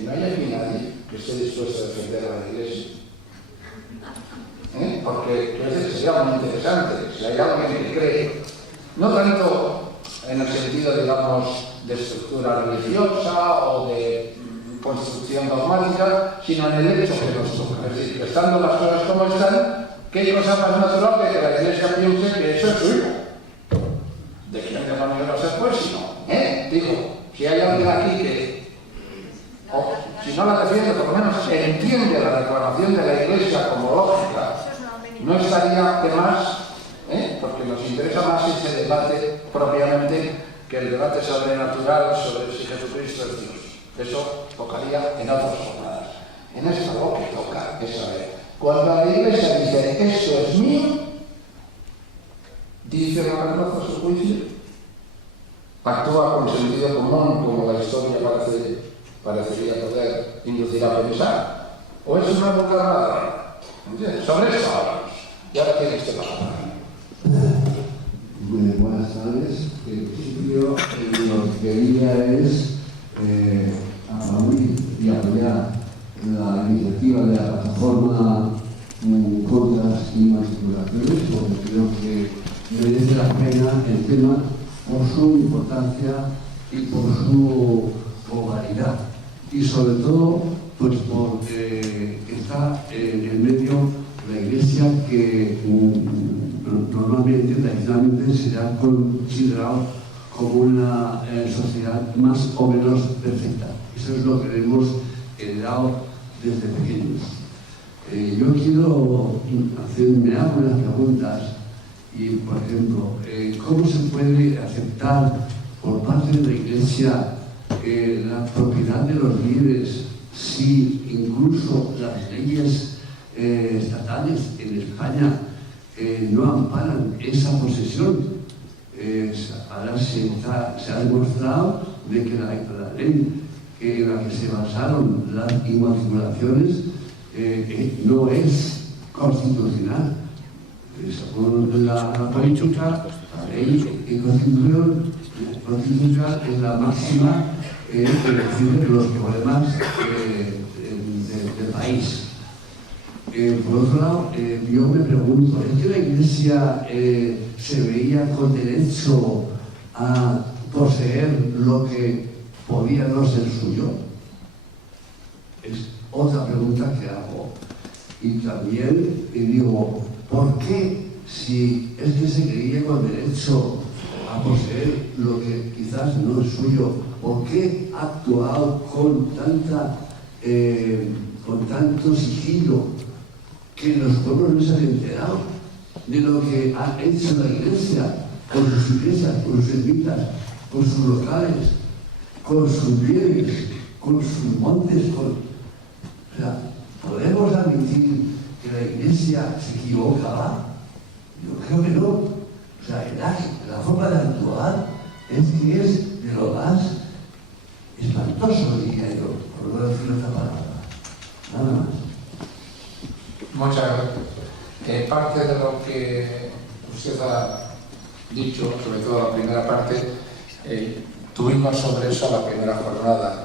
No hay aquí nadie que esté dispuesto a defender a la Iglesia. Porque sería muy interesante si hay alguien que cree, no tanto en el sentido, digamos, de estructura religiosa o de construcción dogmática, sino en el hecho que nos toca. Es decir, que estando las cosas como están, ¿qué cosa más natural que la Iglesia piense que eso es suyo? ¿De quién demonios va a ser pues? Si no, digo, si hay alguien aquí que, o si no la defiende, por lo menos entiende la reclamación de la Iglesia como lógica, no estaría de más, porque nos interesa más ese debate propiamente que el debate sobrenatural sobre si Jesucristo es Dios. Eso tocaría en otras jornadas. En esta lo que toca es saber, cuando la Iglesia dice esto es mío, dice la verdad a su juicio, actúa con sentido común como la historia parecería poder inducir a pensar, o es una bucarrada. Sobre eso hablamos. Y ahora tiene este palabra. Buenas tardes. En principio, lo que quería es aplaudir y apoyar la iniciativa de la plataforma contra las inmatriculaciones, porque creo que merece la pena el tema por su importancia y por su popularidad. Y sobre todo, pues porque está en el medio la Iglesia que normalmente, tradicionalmente, será considerado como una sociedad más o menos perfecta. Eso es lo que hemos heredado desde pequeños. Yo quiero hacerme algunas preguntas y, por ejemplo, ¿cómo se puede aceptar por parte de la Iglesia la propiedad de los bienes si incluso las leyes estatales en España no amparan esa posesión? Ahora se ha demostrado de que la ley en la que se basaron las inmatriculaciones no es constitucional. Según la política, la ley constitucional es la máxima que decide los problemas del país. Por otro lado, yo me pregunto, ¿es que la Iglesia se veía con derecho a poseer lo que podía no ser suyo? Es otra pregunta que hago. Y también digo, ¿por qué, si es que se creía con derecho a poseer lo que quizás no es suyo, por qué ha actuado con tanto sigilo que los pueblos no se han enterado de lo que ha hecho la Iglesia con sus iglesias, con sus ermitas, con sus locales, con sus bienes, con sus montes? O sea, ¿podemos admitir que la Iglesia se equivocaba? Yo creo que no. O sea, la forma de actuar es de lo más espantoso, diría yo, por no decir otra palabra. Nada más. Muchas gracias. Parte de lo que usted ha dicho, sobre todo la primera parte, tuvimos sobre eso la primera jornada,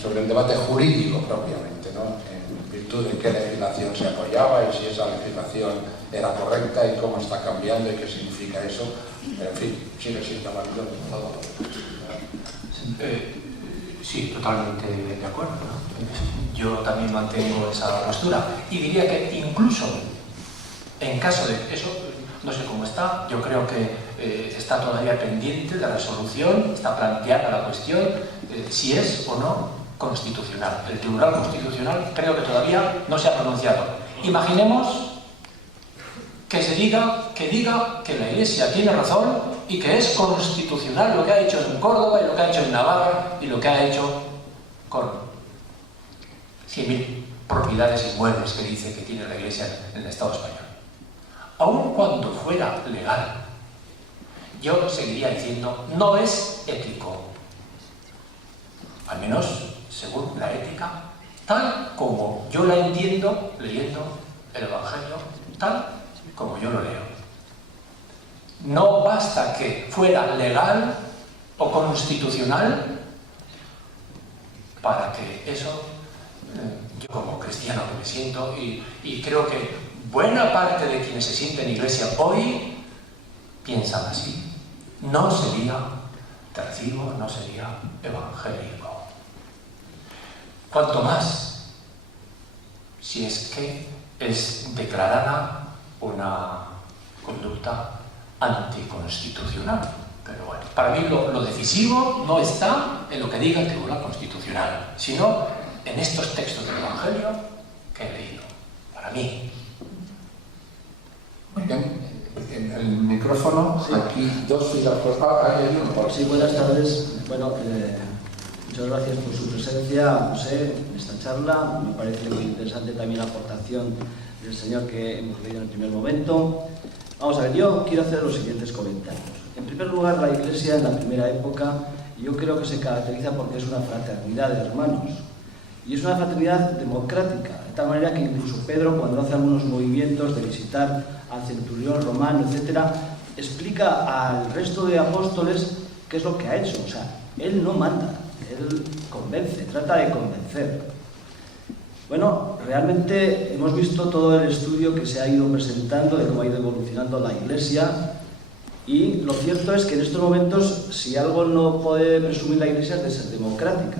sobre el debate jurídico propiamente, ¿no? En virtud de qué legislación se apoyaba y si esa legislación era correcta y cómo está cambiando y qué significa eso. En fin, sigue siendo válido todo. Sí, totalmente de acuerdo, ¿no? Yo también mantengo esa postura y diría que incluso en caso de eso, no sé cómo está, yo creo que está todavía pendiente de resolución, está planteada la cuestión si es o no constitucional. El Tribunal Constitucional creo que todavía no se ha pronunciado. Imaginemos que diga que la Iglesia tiene razón y que es constitucional lo que ha hecho en Córdoba y lo que ha hecho en Navarra y lo que ha hecho con 100.000 propiedades inmuebles que dice que tiene la Iglesia en el Estado español. Aun cuando fuera legal, yo seguiría diciendo no es ético, al menos según la ética, tal como yo la entiendo leyendo el Evangelio, tal como yo lo leo. No basta que fuera legal o constitucional para que eso, yo como cristiano que me siento, y creo que buena parte de quienes se sienten en iglesia hoy piensan así, no sería tercivo, no sería evangélico. Cuanto más si es que es declarada una conducta anticonstitucional. Pero bueno, para mí lo decisivo no está en lo que diga el Tribunal Constitucional, sino en estos textos del Evangelio que he leído. Para mí. Muy bien. En el micrófono, sí. Aquí dos filas por Sí, buenas tardes. Bueno, muchas gracias por su presencia, José, en esta charla. Me parece muy interesante también la aportación del señor que hemos leído en el primer momento. Vamos a ver, yo quiero hacer los siguientes comentarios. En primer lugar, la Iglesia en la primera época yo creo que se caracteriza porque es una fraternidad de hermanos. Y es una fraternidad democrática, de tal manera que incluso Pedro, cuando hace algunos movimientos de visitar al centurión romano, etc., explica al resto de apóstoles qué es lo que ha hecho. O sea, él no manda, él convence, trata de convencer. Bueno, realmente hemos visto todo el estudio que se ha ido presentando de cómo ha ido evolucionando la Iglesia, y lo cierto es que en estos momentos, si algo no puede presumir la Iglesia es de ser democrática.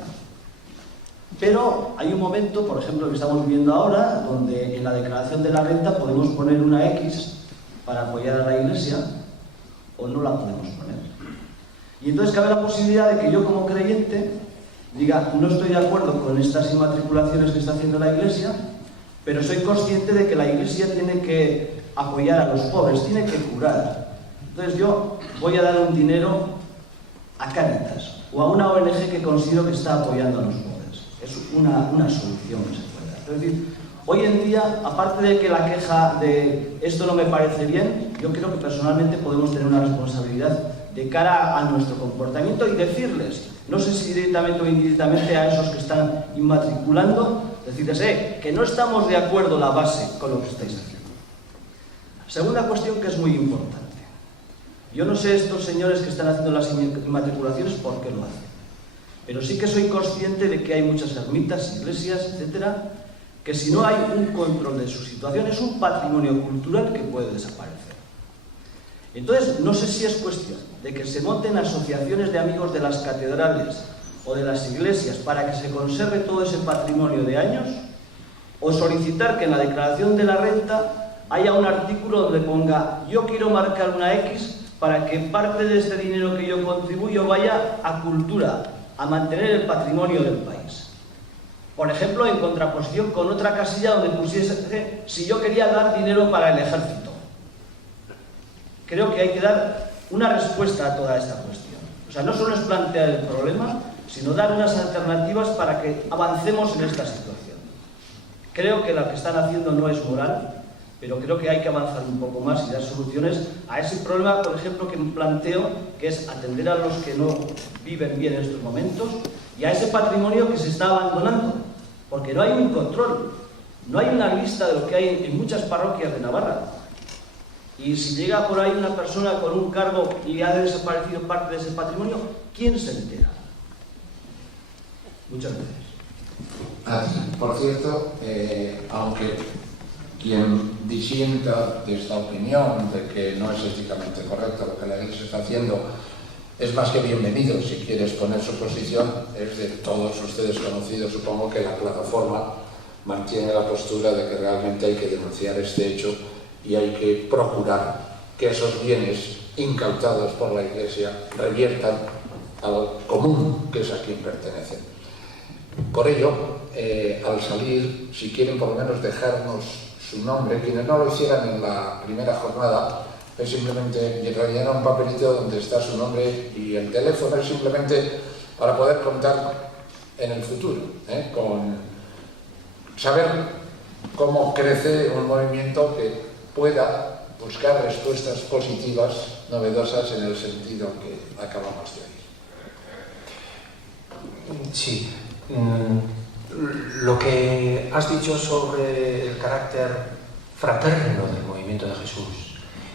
Pero hay un momento, por ejemplo, que estamos viviendo ahora, donde en la declaración de la renta podemos poner una X para apoyar a la Iglesia, o no la podemos poner. Y entonces cabe la posibilidad de que yo como creyente diga, no estoy de acuerdo con estas inmatriculaciones que está haciendo la Iglesia, pero soy consciente de que la Iglesia tiene que apoyar a los pobres, tiene que curar. Entonces yo voy a dar un dinero a Cáritas o a una ONG que considero que está apoyando a los pobres. Es una solución que se puede dar. Es decir, hoy en día, aparte de que la queja de esto no me parece bien, yo creo que personalmente podemos tener una responsabilidad de cara a nuestro comportamiento y decirles, no sé si directamente o indirectamente a esos que están inmatriculando, decirles, que no estamos de acuerdo la base con lo que estáis haciendo. Segunda cuestión que es muy importante. Yo no sé estos señores que están haciendo las inmatriculaciones por qué lo hacen, pero sí que soy consciente de que hay muchas ermitas, iglesias, etcétera, que si no hay un control de su situación es un patrimonio cultural que puede desaparecer. Entonces, no sé si es cuestión de que se monten asociaciones de amigos de las catedrales o de las iglesias para que se conserve todo ese patrimonio de años, o solicitar que en la declaración de la renta haya un artículo donde ponga yo quiero marcar una X para que parte de este dinero que yo contribuyo vaya a cultura, a mantener el patrimonio del país. Por ejemplo, en contraposición con otra casilla donde pusiese si yo quería dar dinero para el ejército. Creo que hay que dar una respuesta a toda esta cuestión. O sea, no solo es plantear el problema, sino dar unas alternativas para que avancemos en esta situación. Creo que lo que están haciendo no es moral, pero creo que hay que avanzar un poco más y dar soluciones a ese problema, por ejemplo, que planteo, que es atender a los que no viven bien en estos momentos y a ese patrimonio que se está abandonando, porque no hay un control, no hay una lista de lo que hay en muchas parroquias de Navarra. Y si llega por ahí una persona con un cargo y ha desaparecido parte de ese patrimonio, ¿quién se entera? Muchas gracias. Por cierto, aunque quien disienta de esta opinión de que no es éticamente correcto lo que la Iglesia está haciendo, es más que bienvenido si quiere exponer su posición. Es de todos ustedes conocido, supongo, que la plataforma mantiene la postura de que realmente hay que denunciar este hecho y hay que procurar que esos bienes incautados por la Iglesia reviertan al común, que es a quien pertenecen. Por ello, al salir, si quieren por lo menos dejarnos su nombre, quienes no lo hicieran en la primera jornada, es simplemente rellenar un papelito donde está su nombre y el teléfono, es simplemente para poder contar en el futuro, con saber cómo crece un movimiento que pueda buscar respuestas positivas, novedosas en el sentido que acabamos de oír. Sí. Lo que has dicho sobre el carácter fraterno del movimiento de Jesús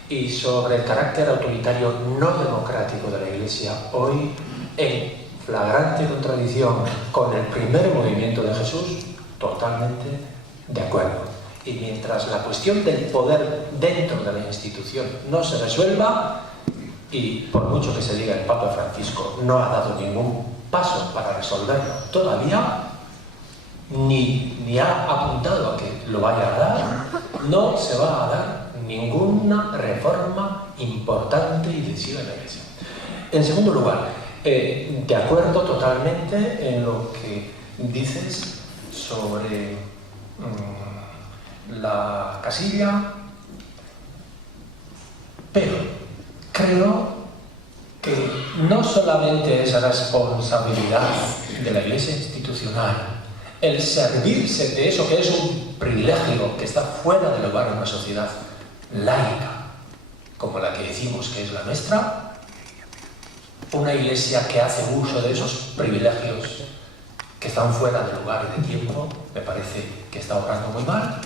y sobre el carácter autoritario no democrático de la Iglesia, hoy en flagrante contradicción con el primer movimiento de Jesús, totalmente de acuerdo. Y mientras la cuestión del poder dentro de la institución no se resuelva, y por mucho que se diga el Papa Francisco no ha dado ningún paso para resolverlo todavía, ni ha apuntado a que lo vaya a dar, no se va a dar ninguna reforma importante y decisiva en la Iglesia. En segundo lugar, de acuerdo totalmente en lo que dices sobre la casilla, pero creo que no solamente es responsabilidad de la Iglesia institucional el servirse de eso que es un privilegio que está fuera del lugar de una sociedad laica, como la que decimos que es la nuestra, una Iglesia que hace uso de esos privilegios que están fuera de lugar y de tiempo, me parece que está obrando muy mal.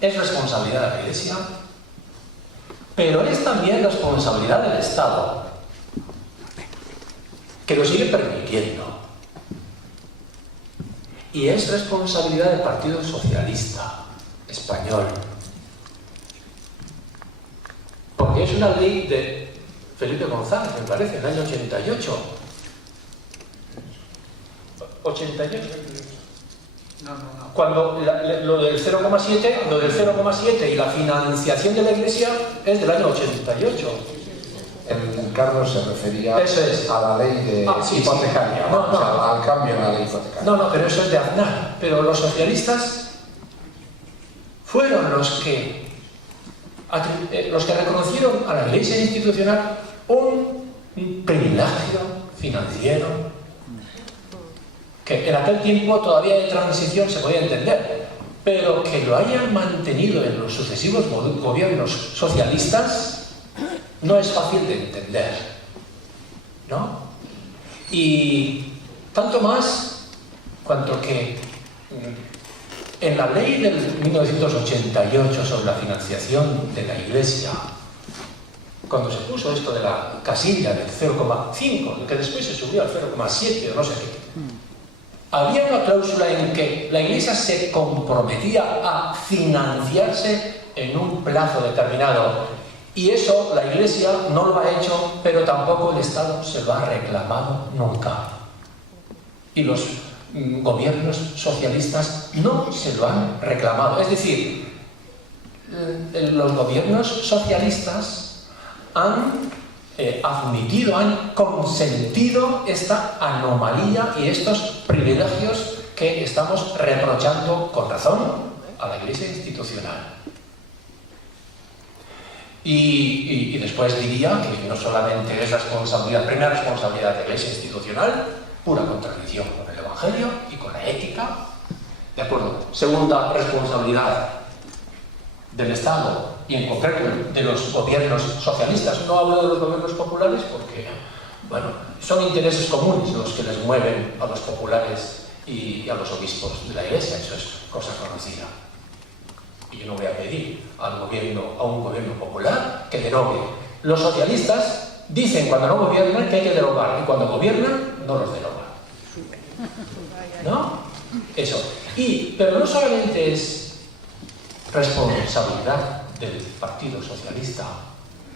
Es responsabilidad de la Iglesia, pero es también responsabilidad del Estado, que lo sigue permitiendo. Y es responsabilidad del Partido Socialista Español, porque es una ley de Felipe González, me parece, en el año 88. 88. Cuando lo del 0,7 y la financiación de la Iglesia es del año 88. El Carlos se refería es a la ley de hipotecaria, no, o sea, al cambio en la ley hipotecaria. No, pero eso es de Aznar. Pero los socialistas fueron los que reconocieron a la Iglesia institucional un privilegio financiero que en aquel tiempo todavía de transición se podía entender, pero que lo hayan mantenido en los sucesivos gobiernos socialistas no es fácil de entender, ¿no? Y tanto más cuanto que en la ley del 1988 sobre la financiación de la Iglesia, cuando se puso esto de la casilla del 0,5, que después se subió al 0,7 o no sé qué, había una cláusula en que la Iglesia se comprometía a financiarse en un plazo determinado. Y eso la Iglesia no lo ha hecho, pero tampoco el Estado se lo ha reclamado nunca. Y los gobiernos socialistas no se lo han reclamado. Es decir, los gobiernos socialistas han admitido, han consentido esta anomalía y estos privilegios que estamos reprochando con razón a la Iglesia institucional. Y después diría que no solamente es responsabilidad, primera responsabilidad de la Iglesia institucional, pura contradicción con el Evangelio y con la ética, ¿de acuerdo? Segunda responsabilidad del Estado y en concreto de los gobiernos socialistas. No hablo de los gobiernos populares porque, bueno, son intereses comunes los que les mueven a los populares y a los obispos de la Iglesia, eso es cosa conocida. Y yo no voy a pedir a un gobierno popular que derogue. Los socialistas dicen cuando no gobiernan que hay que derogar, y cuando gobiernan no los derogan. ¿No? Eso. Pero no solamente es responsabilidad del Partido Socialista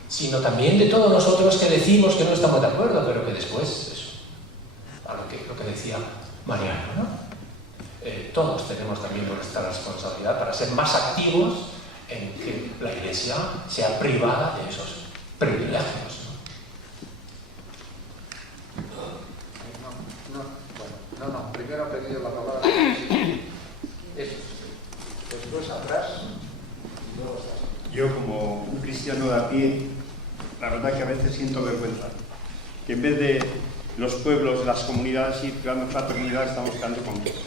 sino también de todos nosotros que decimos que no estamos de acuerdo, pero que después, eso, a lo que decía Mariano, ¿no? Todos tenemos también nuestra responsabilidad para ser más activos en que la Iglesia sea privada de esos privilegios, ¿no? No, primero ha pedido la palabra. Después atrás y luego estás. Yo, como un cristiano de a pie, la verdad que a veces siento vergüenza. Que en vez de los pueblos, las comunidades y creando fraternidad, estamos creando conflictos.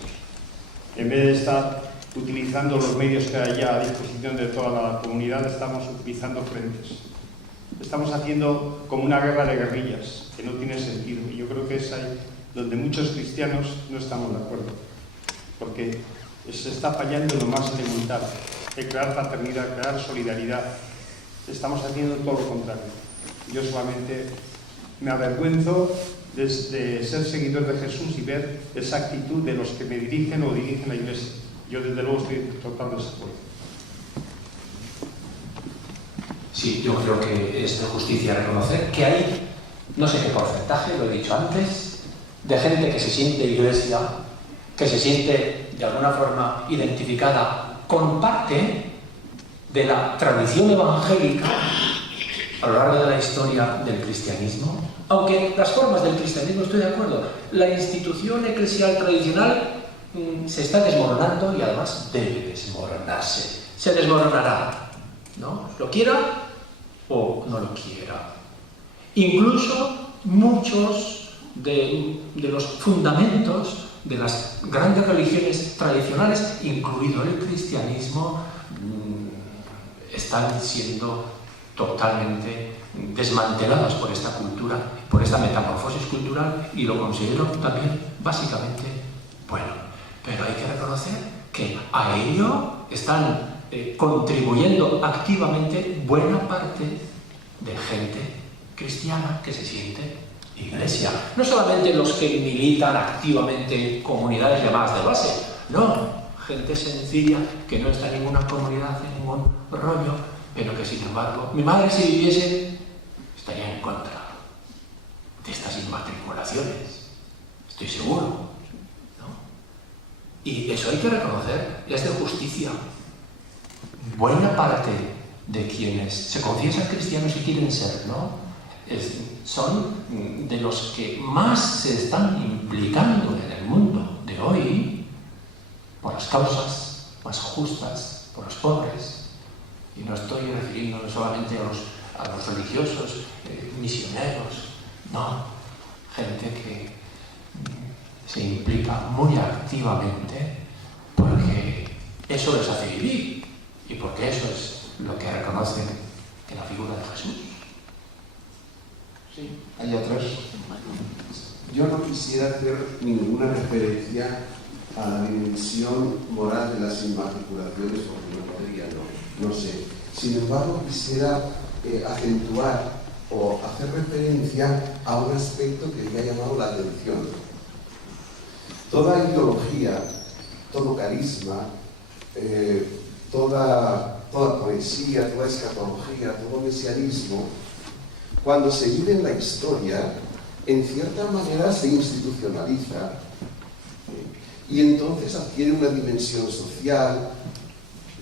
En vez de estar utilizando los medios que hay ya a disposición de toda la comunidad, estamos utilizando frentes. Estamos haciendo como una guerra de guerrillas, que no tiene sentido. Y yo creo que es ahí donde muchos cristianos no estamos de acuerdo. Porque se está fallando en lo más elemental, en crear fraternidad, crear solidaridad. Estamos haciendo todo lo contrario. Yo solamente me avergüenzo de ser seguidor de Jesús y ver esa actitud de los que me dirigen o dirigen la Iglesia. Yo desde luego estoy en total desacuerdo. Sí, yo creo que es de justicia reconocer que hay, no sé qué porcentaje, lo he dicho antes, de gente que se siente Iglesia, que se siente de alguna forma identificada con parte de la tradición evangélica a lo largo de la historia del cristianismo, aunque las formas del cristianismo, estoy de acuerdo, la institución eclesial tradicional se está desmoronando y además debe desmoronarse. Se desmoronará, ¿no? Lo quiera o no lo quiera. Incluso muchos de los fundamentos de las grandes religiones tradicionales, incluido el cristianismo, están siendo totalmente desmanteladas por esta cultura, por esta metamorfosis cultural, y lo considero también básicamente bueno. Pero hay que reconocer que a ello están contribuyendo activamente buena parte de gente cristiana que se siente Iglesia. No solamente los que militan activamente en comunidades llamadas de base, no, gente sencilla que no está en ninguna comunidad, en ningún rollo, pero que sin embargo, mi madre si viviese estaría en contra de estas inmatriculaciones, estoy seguro, ¿no? Y eso hay que reconocer, es de justicia. Buena parte de quienes se confiesan cristianos y quieren ser, ¿no? Son de los que más se están implicando en el mundo de hoy por las causas más justas, por los pobres. Y no estoy refiriéndome solamente a los religiosos, misioneros, no, gente que se implica muy activamente porque eso les hace vivir y porque eso es lo que reconocen en la figura de Jesús. Sí, hay otras. Yo no quisiera hacer ninguna referencia a la dimensión moral de las inmatriculaciones porque no podría, no sé. Sin embargo, quisiera acentuar o hacer referencia a un aspecto que me ha llamado la atención. Toda ideología, todo carisma, toda poesía, toda escatología, todo mesianismo, cuando se vive en la historia, en cierta manera se institucionaliza y entonces adquiere una dimensión social,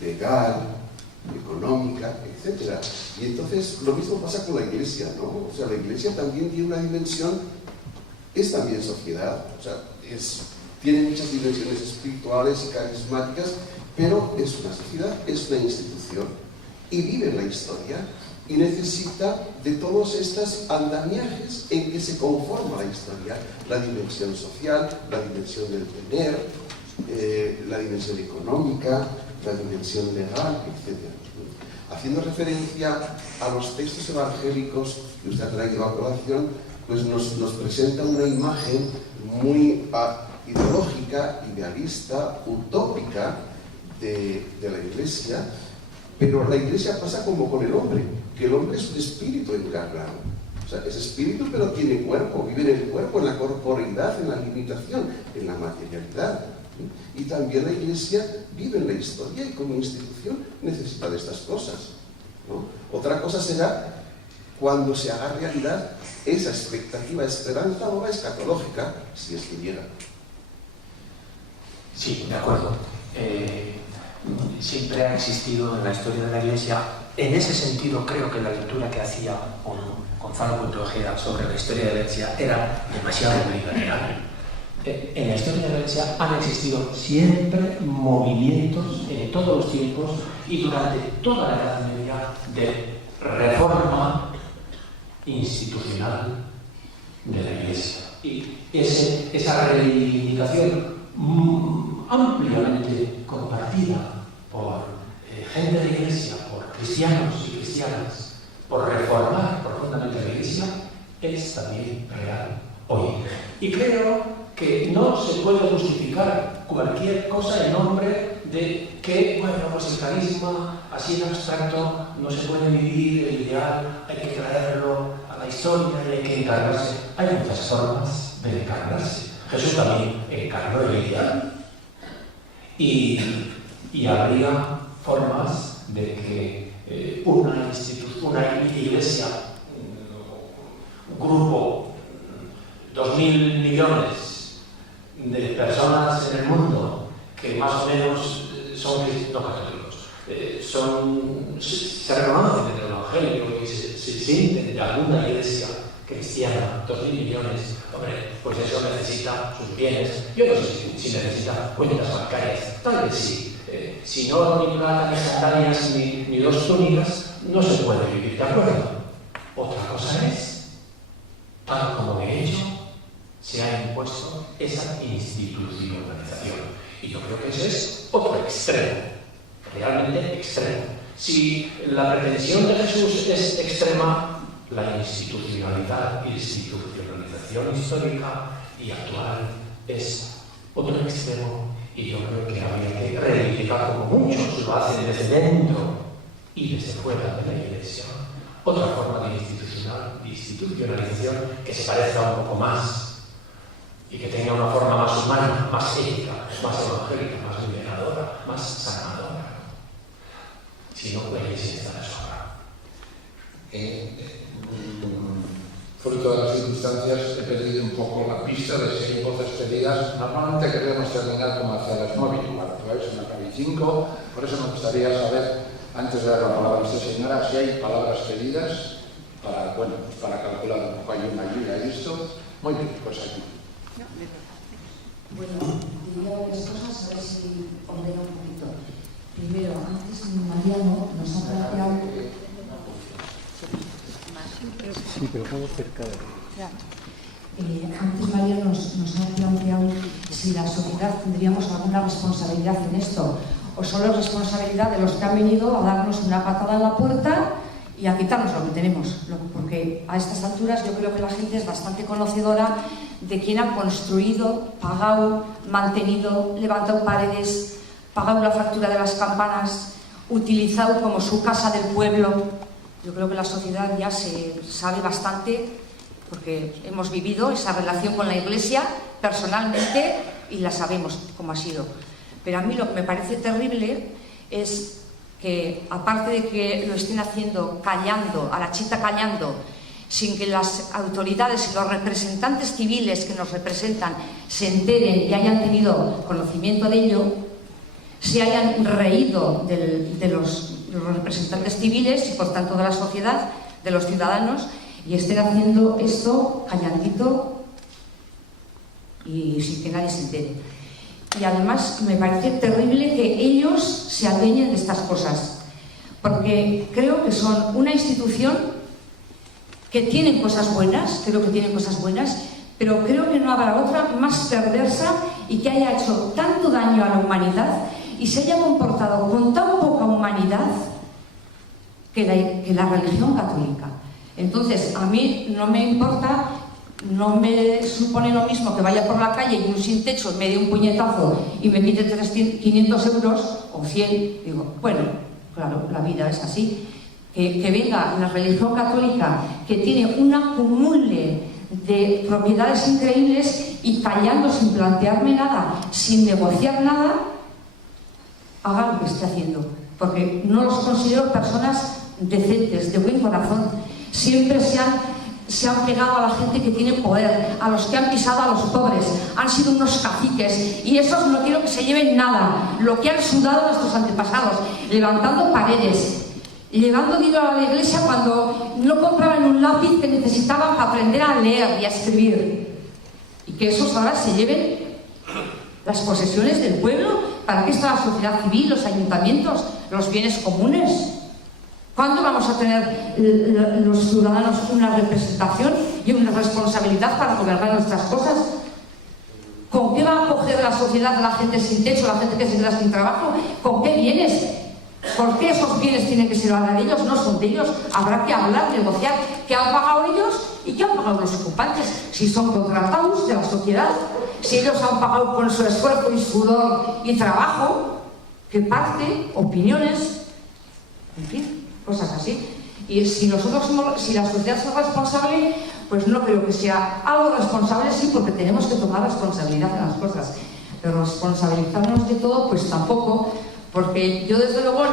legal, económica, etc. Y entonces lo mismo pasa con la Iglesia, ¿no? O sea, la Iglesia también tiene una dimensión, es también sociedad, o sea, tiene muchas dimensiones espirituales y carismáticas, pero es una sociedad, es una institución y vive en la historia y necesita de todos estos andamiajes en que se conforma la historia, la dimensión social, la dimensión del tener, la dimensión económica, la dimensión legal, etc. Haciendo referencia a los textos evangélicos que usted ha traído a colación, pues nos presenta una imagen muy ideológica, idealista, utópica de la Iglesia, pero la Iglesia pasa como con el hombre, que el hombre es un espíritu encarnado. O sea, es espíritu pero tiene cuerpo, vive en el cuerpo, en la corporeidad, en la limitación, en la materialidad. Y también la Iglesia vive en la historia y como institución necesita de estas cosas, ¿no? Otra cosa será cuando se haga realidad esa expectativa esperanzadora escatológica, si es que llega. Sí, de acuerdo. Siempre ha existido en la historia de la Iglesia, en ese sentido creo que la lectura que hacía Gonzalo Puente sobre la historia de la Iglesia era demasiado unilateral. En la historia de la Iglesia han existido siempre movimientos en todos los tiempos y durante toda la Edad Media de reforma institucional de la Iglesia. Y esa reivindicación ampliamente compartida por gente de la Iglesia, por cristianos y cristianas, por reformar profundamente la Iglesia, es también real hoy. Y creo que no se puede justificar cualquier cosa en nombre de que, bueno, pues el carisma así en abstracto no se puede vivir, el ideal hay que traerlo a la historia y hay que encarnarse. Hay muchas formas de encarnarse. Jesús también encarnó el ideal. Y habría formas de que una iglesia, un grupo, 2.000 millones de personas en el mundo que más o menos son no católicos, se reconocen en el Evangelio y se sienten de alguna iglesia cristiana, 2.000 millones, hombre, pues eso necesita sus bienes. Yo no sé si necesita cuentas bancarias, tal vez sí. Si no, ni plata, ni sandalias, ni dos túnicas, no se puede vivir, ¿de acuerdo? Otra cosa es, tal como de hecho se ha impuesto esa institucionalización. Y yo creo que ese es otro extremo, realmente extremo. Si la pretensión de Jesús es extrema, la institucionalización histórica y actual es otro extremo, y yo creo que habría que reivindicar, como muchos lo hacen desde dentro y desde fuera de la Iglesia, otra forma de institucionalización que se parezca un poco más y que tenga una forma más humana, más ética, más evangélica, más liberadora, más sanadora. Si no, la Iglesia está de sobra. Fruto de las circunstancias, he perdido un poco la pista de si hay voces pedidas. Normalmente queremos terminar como hacia las 9:15, es una 9:05, por eso me gustaría saber, antes de dar la palabra a esta señora, si hay palabras pedidas para calcular un poco. Hay una ayuda y esto. Muy bien, pues aquí. Bueno, diría varias cosas, a ver si ordeno un poquito. Primero, antes Mariano nos ha planteado... Sí, pero estamos cerca de... antes Mariano nos ha planteado si la sociedad tendríamos alguna responsabilidad en esto, o solo es responsabilidad de los que han venido a darnos una patada en la puerta y a quitarnos lo que tenemos, porque a estas alturas yo creo que la gente es bastante conocedora de quién ha construido, pagado, mantenido, levantado paredes, pagado la factura de las campanas, utilizado como su casa del pueblo. Yo creo que la sociedad ya se sabe bastante, porque hemos vivido esa relación con la Iglesia personalmente y la sabemos cómo ha sido. Pero a mí lo que me parece terrible es que, aparte de que lo estén haciendo callando, a la chita callando, sin que las autoridades y los representantes civiles que nos representan se enteren y hayan tenido conocimiento de ello, se hayan reído de los representantes civiles y por tanto de la sociedad, de los ciudadanos, y estén haciendo esto callandito y sin que nadie se entere. Y además me parece terrible que ellos se adueñen de estas cosas, porque creo que son una institución que tienen cosas buenas, pero creo que no habrá otra más perversa y que haya hecho tanto daño a la humanidad y se haya comportado con tan poca humanidad que la religión católica. Entonces, a mí no me importa, no me supone lo mismo que vaya por la calle y un sin techo me dé un puñetazo y me quite 500 euros o 100. Digo, bueno, claro, la vida es así. Que venga la religión católica, que tiene un acumule de propiedades increíbles, y callando sin plantearme nada, sin negociar nada, haga lo que esté haciendo, porque no los considero personas decentes, de buen corazón. siempre se han pegado a la gente que tiene poder, a los que han pisado a los pobres, han sido unos caciques, y esos no quiero que se lleven nada, lo que han sudado nuestros antepasados, levantando paredes, llevando dinero a la iglesia cuando no compraban un lápiz que necesitaban para aprender a leer y a escribir, y que esos ahora se lleven las posesiones del pueblo. ¿Para qué está la sociedad civil, los ayuntamientos, los bienes comunes? ¿Cuándo vamos a tener los ciudadanos una representación y una responsabilidad para gobernar nuestras cosas? ¿Con qué va a coger la sociedad a la gente sin techo, a la gente que se queda sin trabajo? ¿Con qué bienes? ¿Por qué esos bienes tienen que ser ahora de ellos? No son de ellos. Habrá que hablar, negociar. ¿Qué han pagado ellos y qué han pagado los ocupantes? Si son contratados de la sociedad, si ellos han pagado con su esfuerzo y sudor y trabajo, que parte, opiniones, en fin, cosas así. Y si nosotros somos, si la sociedad es responsable, pues no creo que sea algo responsable, sí, porque tenemos que tomar responsabilidad en las cosas. Pero responsabilizarnos de todo, pues tampoco, porque yo desde luego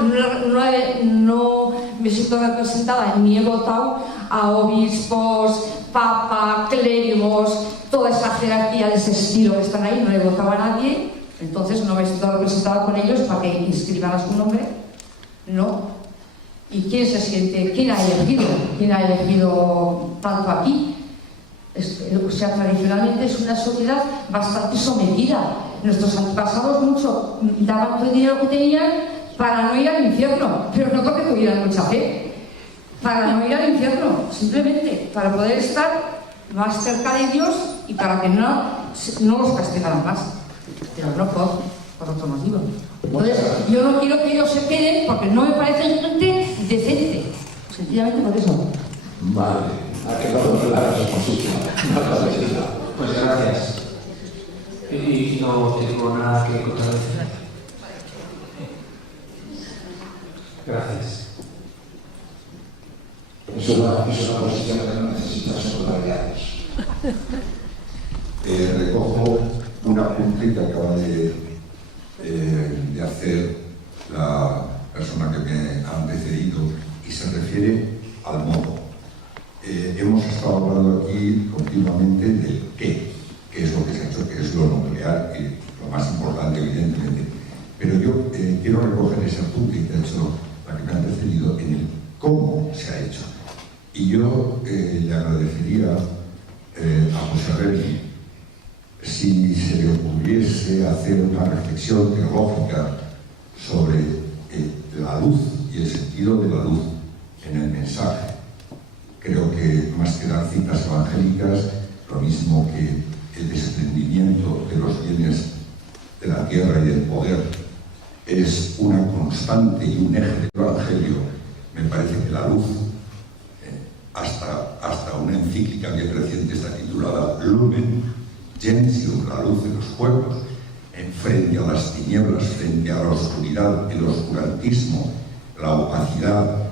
no me siento representada ni he votado a obispos, papa, clérigos, toda esa jerarquía de ese estilo que están ahí, no he votado a nadie, entonces no me siento representada con ellos para que inscriban a su nombre, no. ¿Y quién se siente? ¿Quién ha elegido? ¿Quién ha elegido tanto aquí? O sea, tradicionalmente es una sociedad bastante sometida. Nuestros antepasados mucho daban todo el dinero que tenían para no ir al infierno, pero no porque tuvieran mucha fe, para no ir al infierno, simplemente para poder estar más cerca de Dios y para que no los castigaran más, pero no por otro motivo. Entonces, yo no quiero que ellos se queden porque no me parece gente decente, sencillamente por eso. Vale, ha quedado clara su posición. Pues gracias. Y no tengo nada que contradecir. Gracias. Es una posición que no necesita secundariados. Recojo un apunte que acaba de hacer la persona que me ha antecedido y se refiere al modo. Hemos estado hablando aquí continuamente del qué es lo que se ha hecho, qué es lo nuclear, y lo más importante, evidentemente. Pero yo quiero recoger ese apunte que ha hecho la que me ha antecedido en el cómo se ha hecho. Y yo le agradecería a José Remy si se le ocurriese hacer una reflexión teológica sobre la luz y el sentido de la luz en el mensaje. Creo que más que dar citas evangélicas, lo mismo que el desprendimiento de los bienes de la tierra y del poder es una constante y un eje del Evangelio. Me parece que la luz, hasta una encíclica bien reciente está titulada Lumen Gentium, la luz de los pueblos, frente a las tinieblas, frente a la oscuridad, el oscurantismo, la opacidad,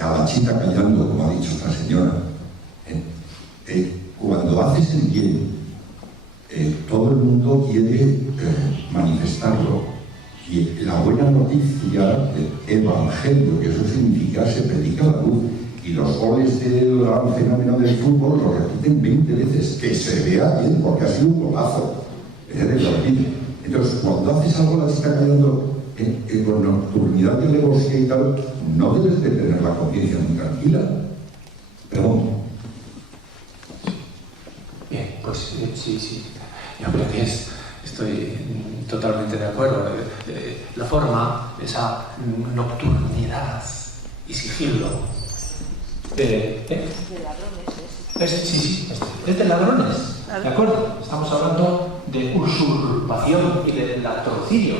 a la chita callando, como ha dicho esta señora. Cuando haces el bien, todo el mundo quiere manifestarlo. Y la buena noticia del Evangelio, que eso significa, se predica la luz. Y los goles del gran fenómeno del fútbol lo repiten 20 veces, que se vea bien, porque ha sido un golazo. Entonces, cuando haces algo, la chita callando con nocturnidad y alevosía y tal, no debes de tener la conciencia muy tranquila. Perdón. Bien, pues sí. Yo creo que estoy totalmente de acuerdo. La forma, esa nocturnidad y sigilo. ¿De ladrones. Sí, es de ladrones. ¿De acuerdo? Estamos hablando de usurpación y de latrocinio.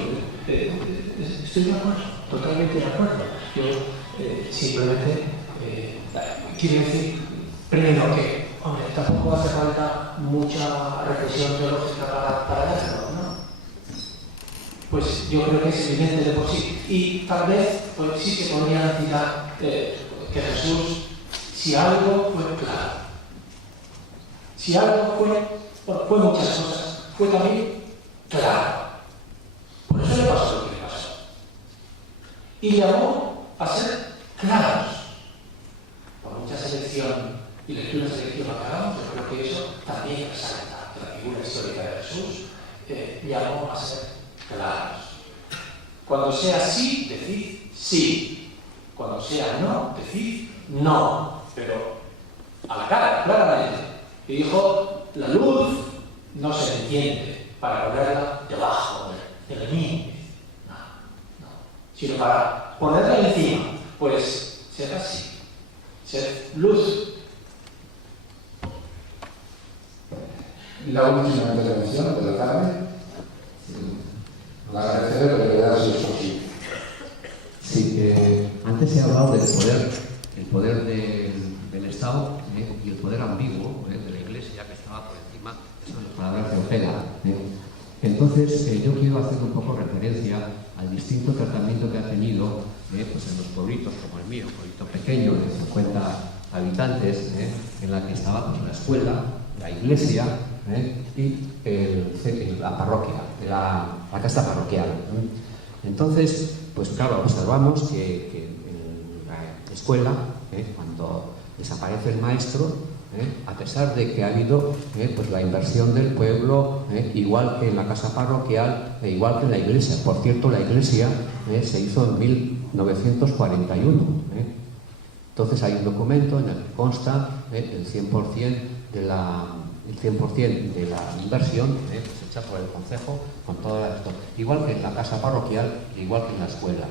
Estoy de acuerdo, totalmente de acuerdo. Yo simplemente quiero decir, primero que, hombre, tampoco hace falta mucha reflexión teológica para hacerlo, ¿no? Pues yo creo que es evidente de por sí. Y tal vez, pues sí que podría citar que Jesús, si algo fue claro, si algo fue muchas cosas, fue también claro. Por eso le pasó lo que le pasó. Y llamó a ser claros. Por muchas elecciones y lectura selectiva que hagamos, yo creo que eso también resalta que la figura histórica de Jesús llamó a ser claros. Cuando sea sí, decid sí. Cuando sea no, decid no. Pero a la cara, claramente. Y dijo, la luz no se entiende para ponerla debajo del mí. No. Sino para ponerla encima. Pues, sed así. Sed luz. La última intervención de la tarde. La agradeceré, pero le da si es posible. Sí, antes he hablado del poder, el poder del Estado y el poder ambiguo de la Iglesia que estaba por encima, eso son las palabras de Ojeda. Entonces, yo quiero hacer un poco referencia al distinto tratamiento que ha tenido pues en los pueblitos como el mío, un pueblito pequeño de 50 habitantes, en la que estaba pues, la escuela, la iglesia y la parroquia, la casa parroquial. Pues claro, observamos que en la escuela, cuando desaparece el maestro, a pesar de que ha habido pues la inversión del pueblo, igual que en la casa parroquial, igual que en la iglesia. Por cierto, la iglesia se hizo en 1941. Entonces hay un documento en el que consta el 100% de la inversión pues hecha por el concejo con toda la... Igual que en la casa parroquial, igual que en la escuela.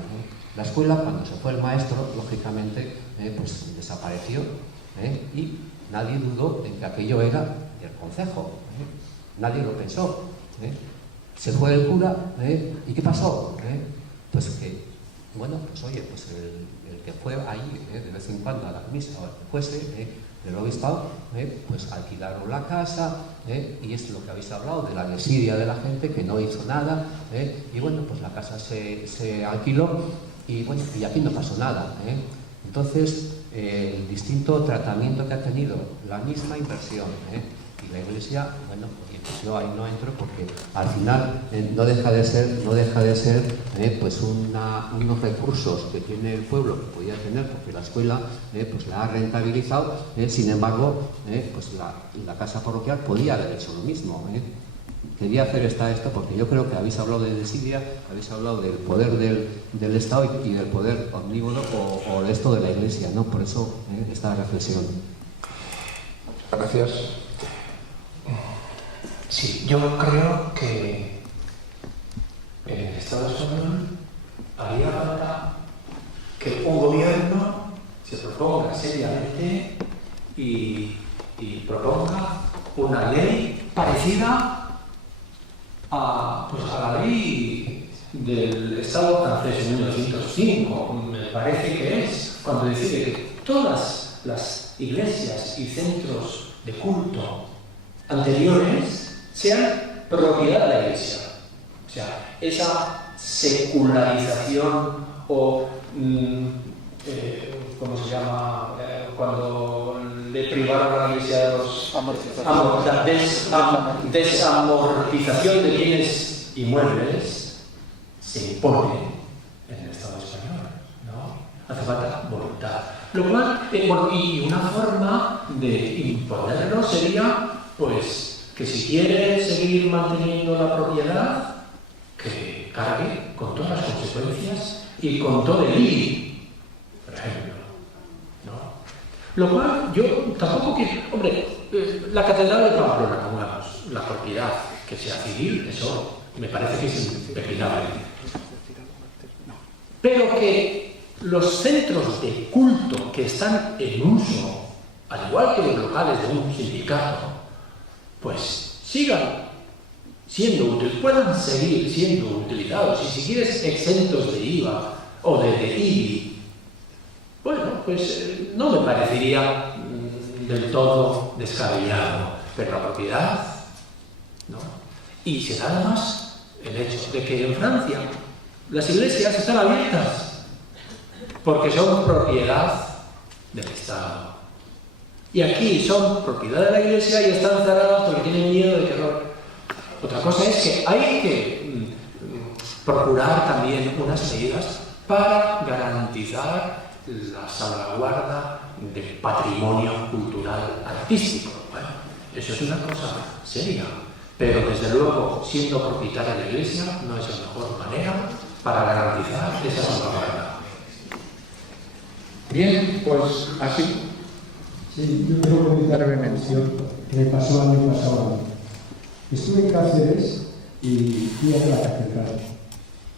La escuela, cuando se fue el maestro, lógicamente, pues desapareció y nadie dudó en que aquello era del concejo. Nadie lo pensó. Se fue el cura y ¿qué pasó? Pues que, bueno, pues oye, pues el que fue ahí de vez en cuando a la misa o el que fuese, del obispado, pues alquilaron la casa y es lo que habéis hablado de la desidia de la gente que no hizo nada y bueno, pues la casa se alquiló y bueno, y aquí no pasó nada. Entonces, el distinto tratamiento que ha tenido la misma inversión y la Iglesia, bueno, pues yo ahí no entro porque al final no deja de ser pues unos recursos que tiene el pueblo que podía tener porque la escuela pues la ha rentabilizado, sin embargo pues la casa parroquial podía haber hecho lo mismo. Quería hacer esto porque yo creo que habéis hablado de desidia, habéis hablado del poder del Estado y del poder omnívodo o de esto de la Iglesia, ¿no? Por eso esta reflexión. Gracias. Sí, yo creo que en el Estado español haría falta que un gobierno se proponga seriamente y proponga una ley parecida a la ley del Estado francés en 1905, me parece que es, cuando decide que todas las iglesias y centros de culto anteriores sean propiedad de la Iglesia. O sea, esa secularización o, ¿cómo se llama? Cuando le privaron a la Iglesia de los... desamortización de bienes inmuebles se impone en el Estado español, ¿no? Hace falta voluntad. Lo cual, y una forma de imponerlo sería, pues, que si quiere seguir manteniendo la propiedad, que cargue con todas las consecuencias y con todo el IBI, por ejemplo, ¿no? Lo cual yo tampoco quiero... Hombre, la Catedral de Pamplona, pongamos, la propiedad que sea civil, eso me parece que es impepinable. Pero que los centros de culto que están en uso, al igual que los locales de un sindicato, pues sigan siendo útiles, puedan seguir siendo utilizados, y si quieres exentos de IVA o de IBI, bueno, pues no me parecería del todo descabellado, pero la propiedad, ¿no? Y se da además el hecho de que en Francia las iglesias están abiertas porque son propiedad del Estado. Y aquí son propiedad de la Iglesia y están cerradas porque tienen miedo de que... Otra cosa es que hay que procurar también unas medidas para garantizar la salvaguarda del patrimonio cultural artístico. Bueno, eso es una cosa seria, pero desde luego, siendo propietaria de la Iglesia, no es la mejor manera para garantizar esa salvaguarda. Bien, pues así. Sí, yo quiero comentar una cuestión que me pasó el año pasado a mí. Estuve en Cáceres y fui a la catedral.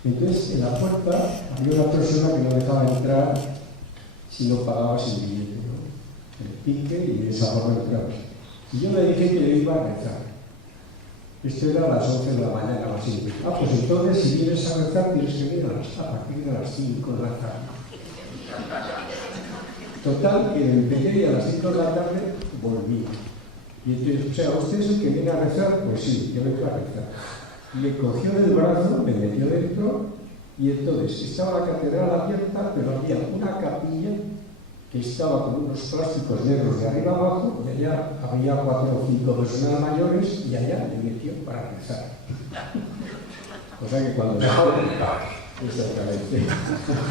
Entonces, en la puerta había una persona que no dejaba entrar si no pagabas el billete, ¿no? El pique, y de esa forma entrabas. Y yo le dije que le iba a rezar. Esto era a las 11 de la mañana o así. Ah, pues entonces, si vienes a rezar, tienes que venir a partir de las 5 de la tarde. Total, que empecé y a las 5 de la tarde volví. Y entonces, o sea, ¿usted es el que viene a rezar? Pues sí, yo vengo a rezar. Me cogió del brazo, me metió dentro, y entonces estaba la catedral abierta, pero había una capilla que estaba con unos plásticos negros de arriba abajo, y allá había 4 o 5 personas mayores, y allá me metió para rezar. O sea que cuando... Mejor en el parque. Exactamente.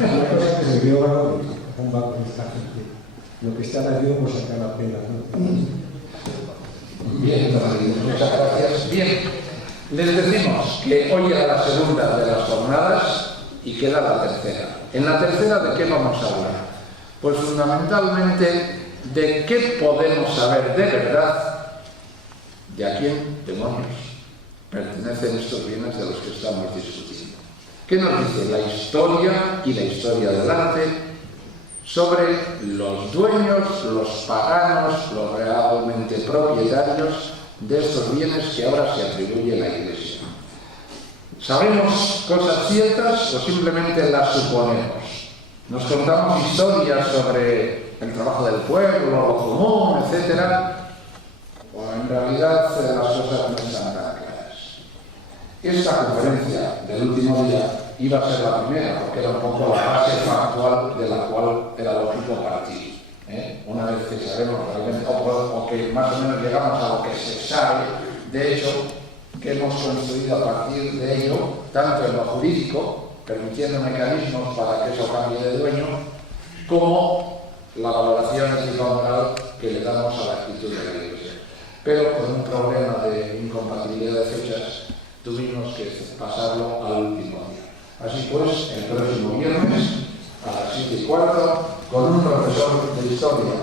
Una cosa que se vio ahora, un banco de esta gente. Lo que están haciendo por sacar la pena, ¿no? Bien, muchas gracias. Bien, les decimos que hoy era la segunda de las jornadas y queda la tercera. En la tercera, ¿de qué vamos a hablar? Pues fundamentalmente de qué podemos saber de verdad de a quién, demonios, pertenecen estos bienes de los que estamos discutiendo. ¿Qué nos dice la historia y la historia del arte sobre los dueños, los paganos, los realmente propietarios de estos bienes que ahora se atribuye a la Iglesia? ¿Sabemos cosas ciertas o simplemente las suponemos? Nos contamos historias sobre el trabajo del pueblo, lo común, etc. O en realidad las cosas no están tan claras. Esta conferencia del último día iba a ser la primera, porque era un poco la base factual de la cual era lógico partir. Una vez que sabemos realmente, o que más o menos llegamos a lo que se sabe, de hecho, que hemos construido a partir de ello, tanto en lo jurídico, permitiendo mecanismos para que eso cambie de dueño, como la valoración ético-moral que le damos a la actitud de la Iglesia. Pero con un problema de incompatibilidad de fechas, tuvimos que pasarlo al último día. Así pues, el próximo viernes, a las 7:15, con un profesor de Historia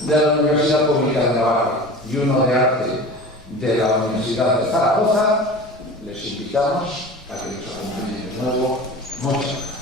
de la Universidad Pública de Navarra y uno de Arte de la Universidad de Zaragoza, les invitamos a que nos acompañen de nuevo. Muchas gracias.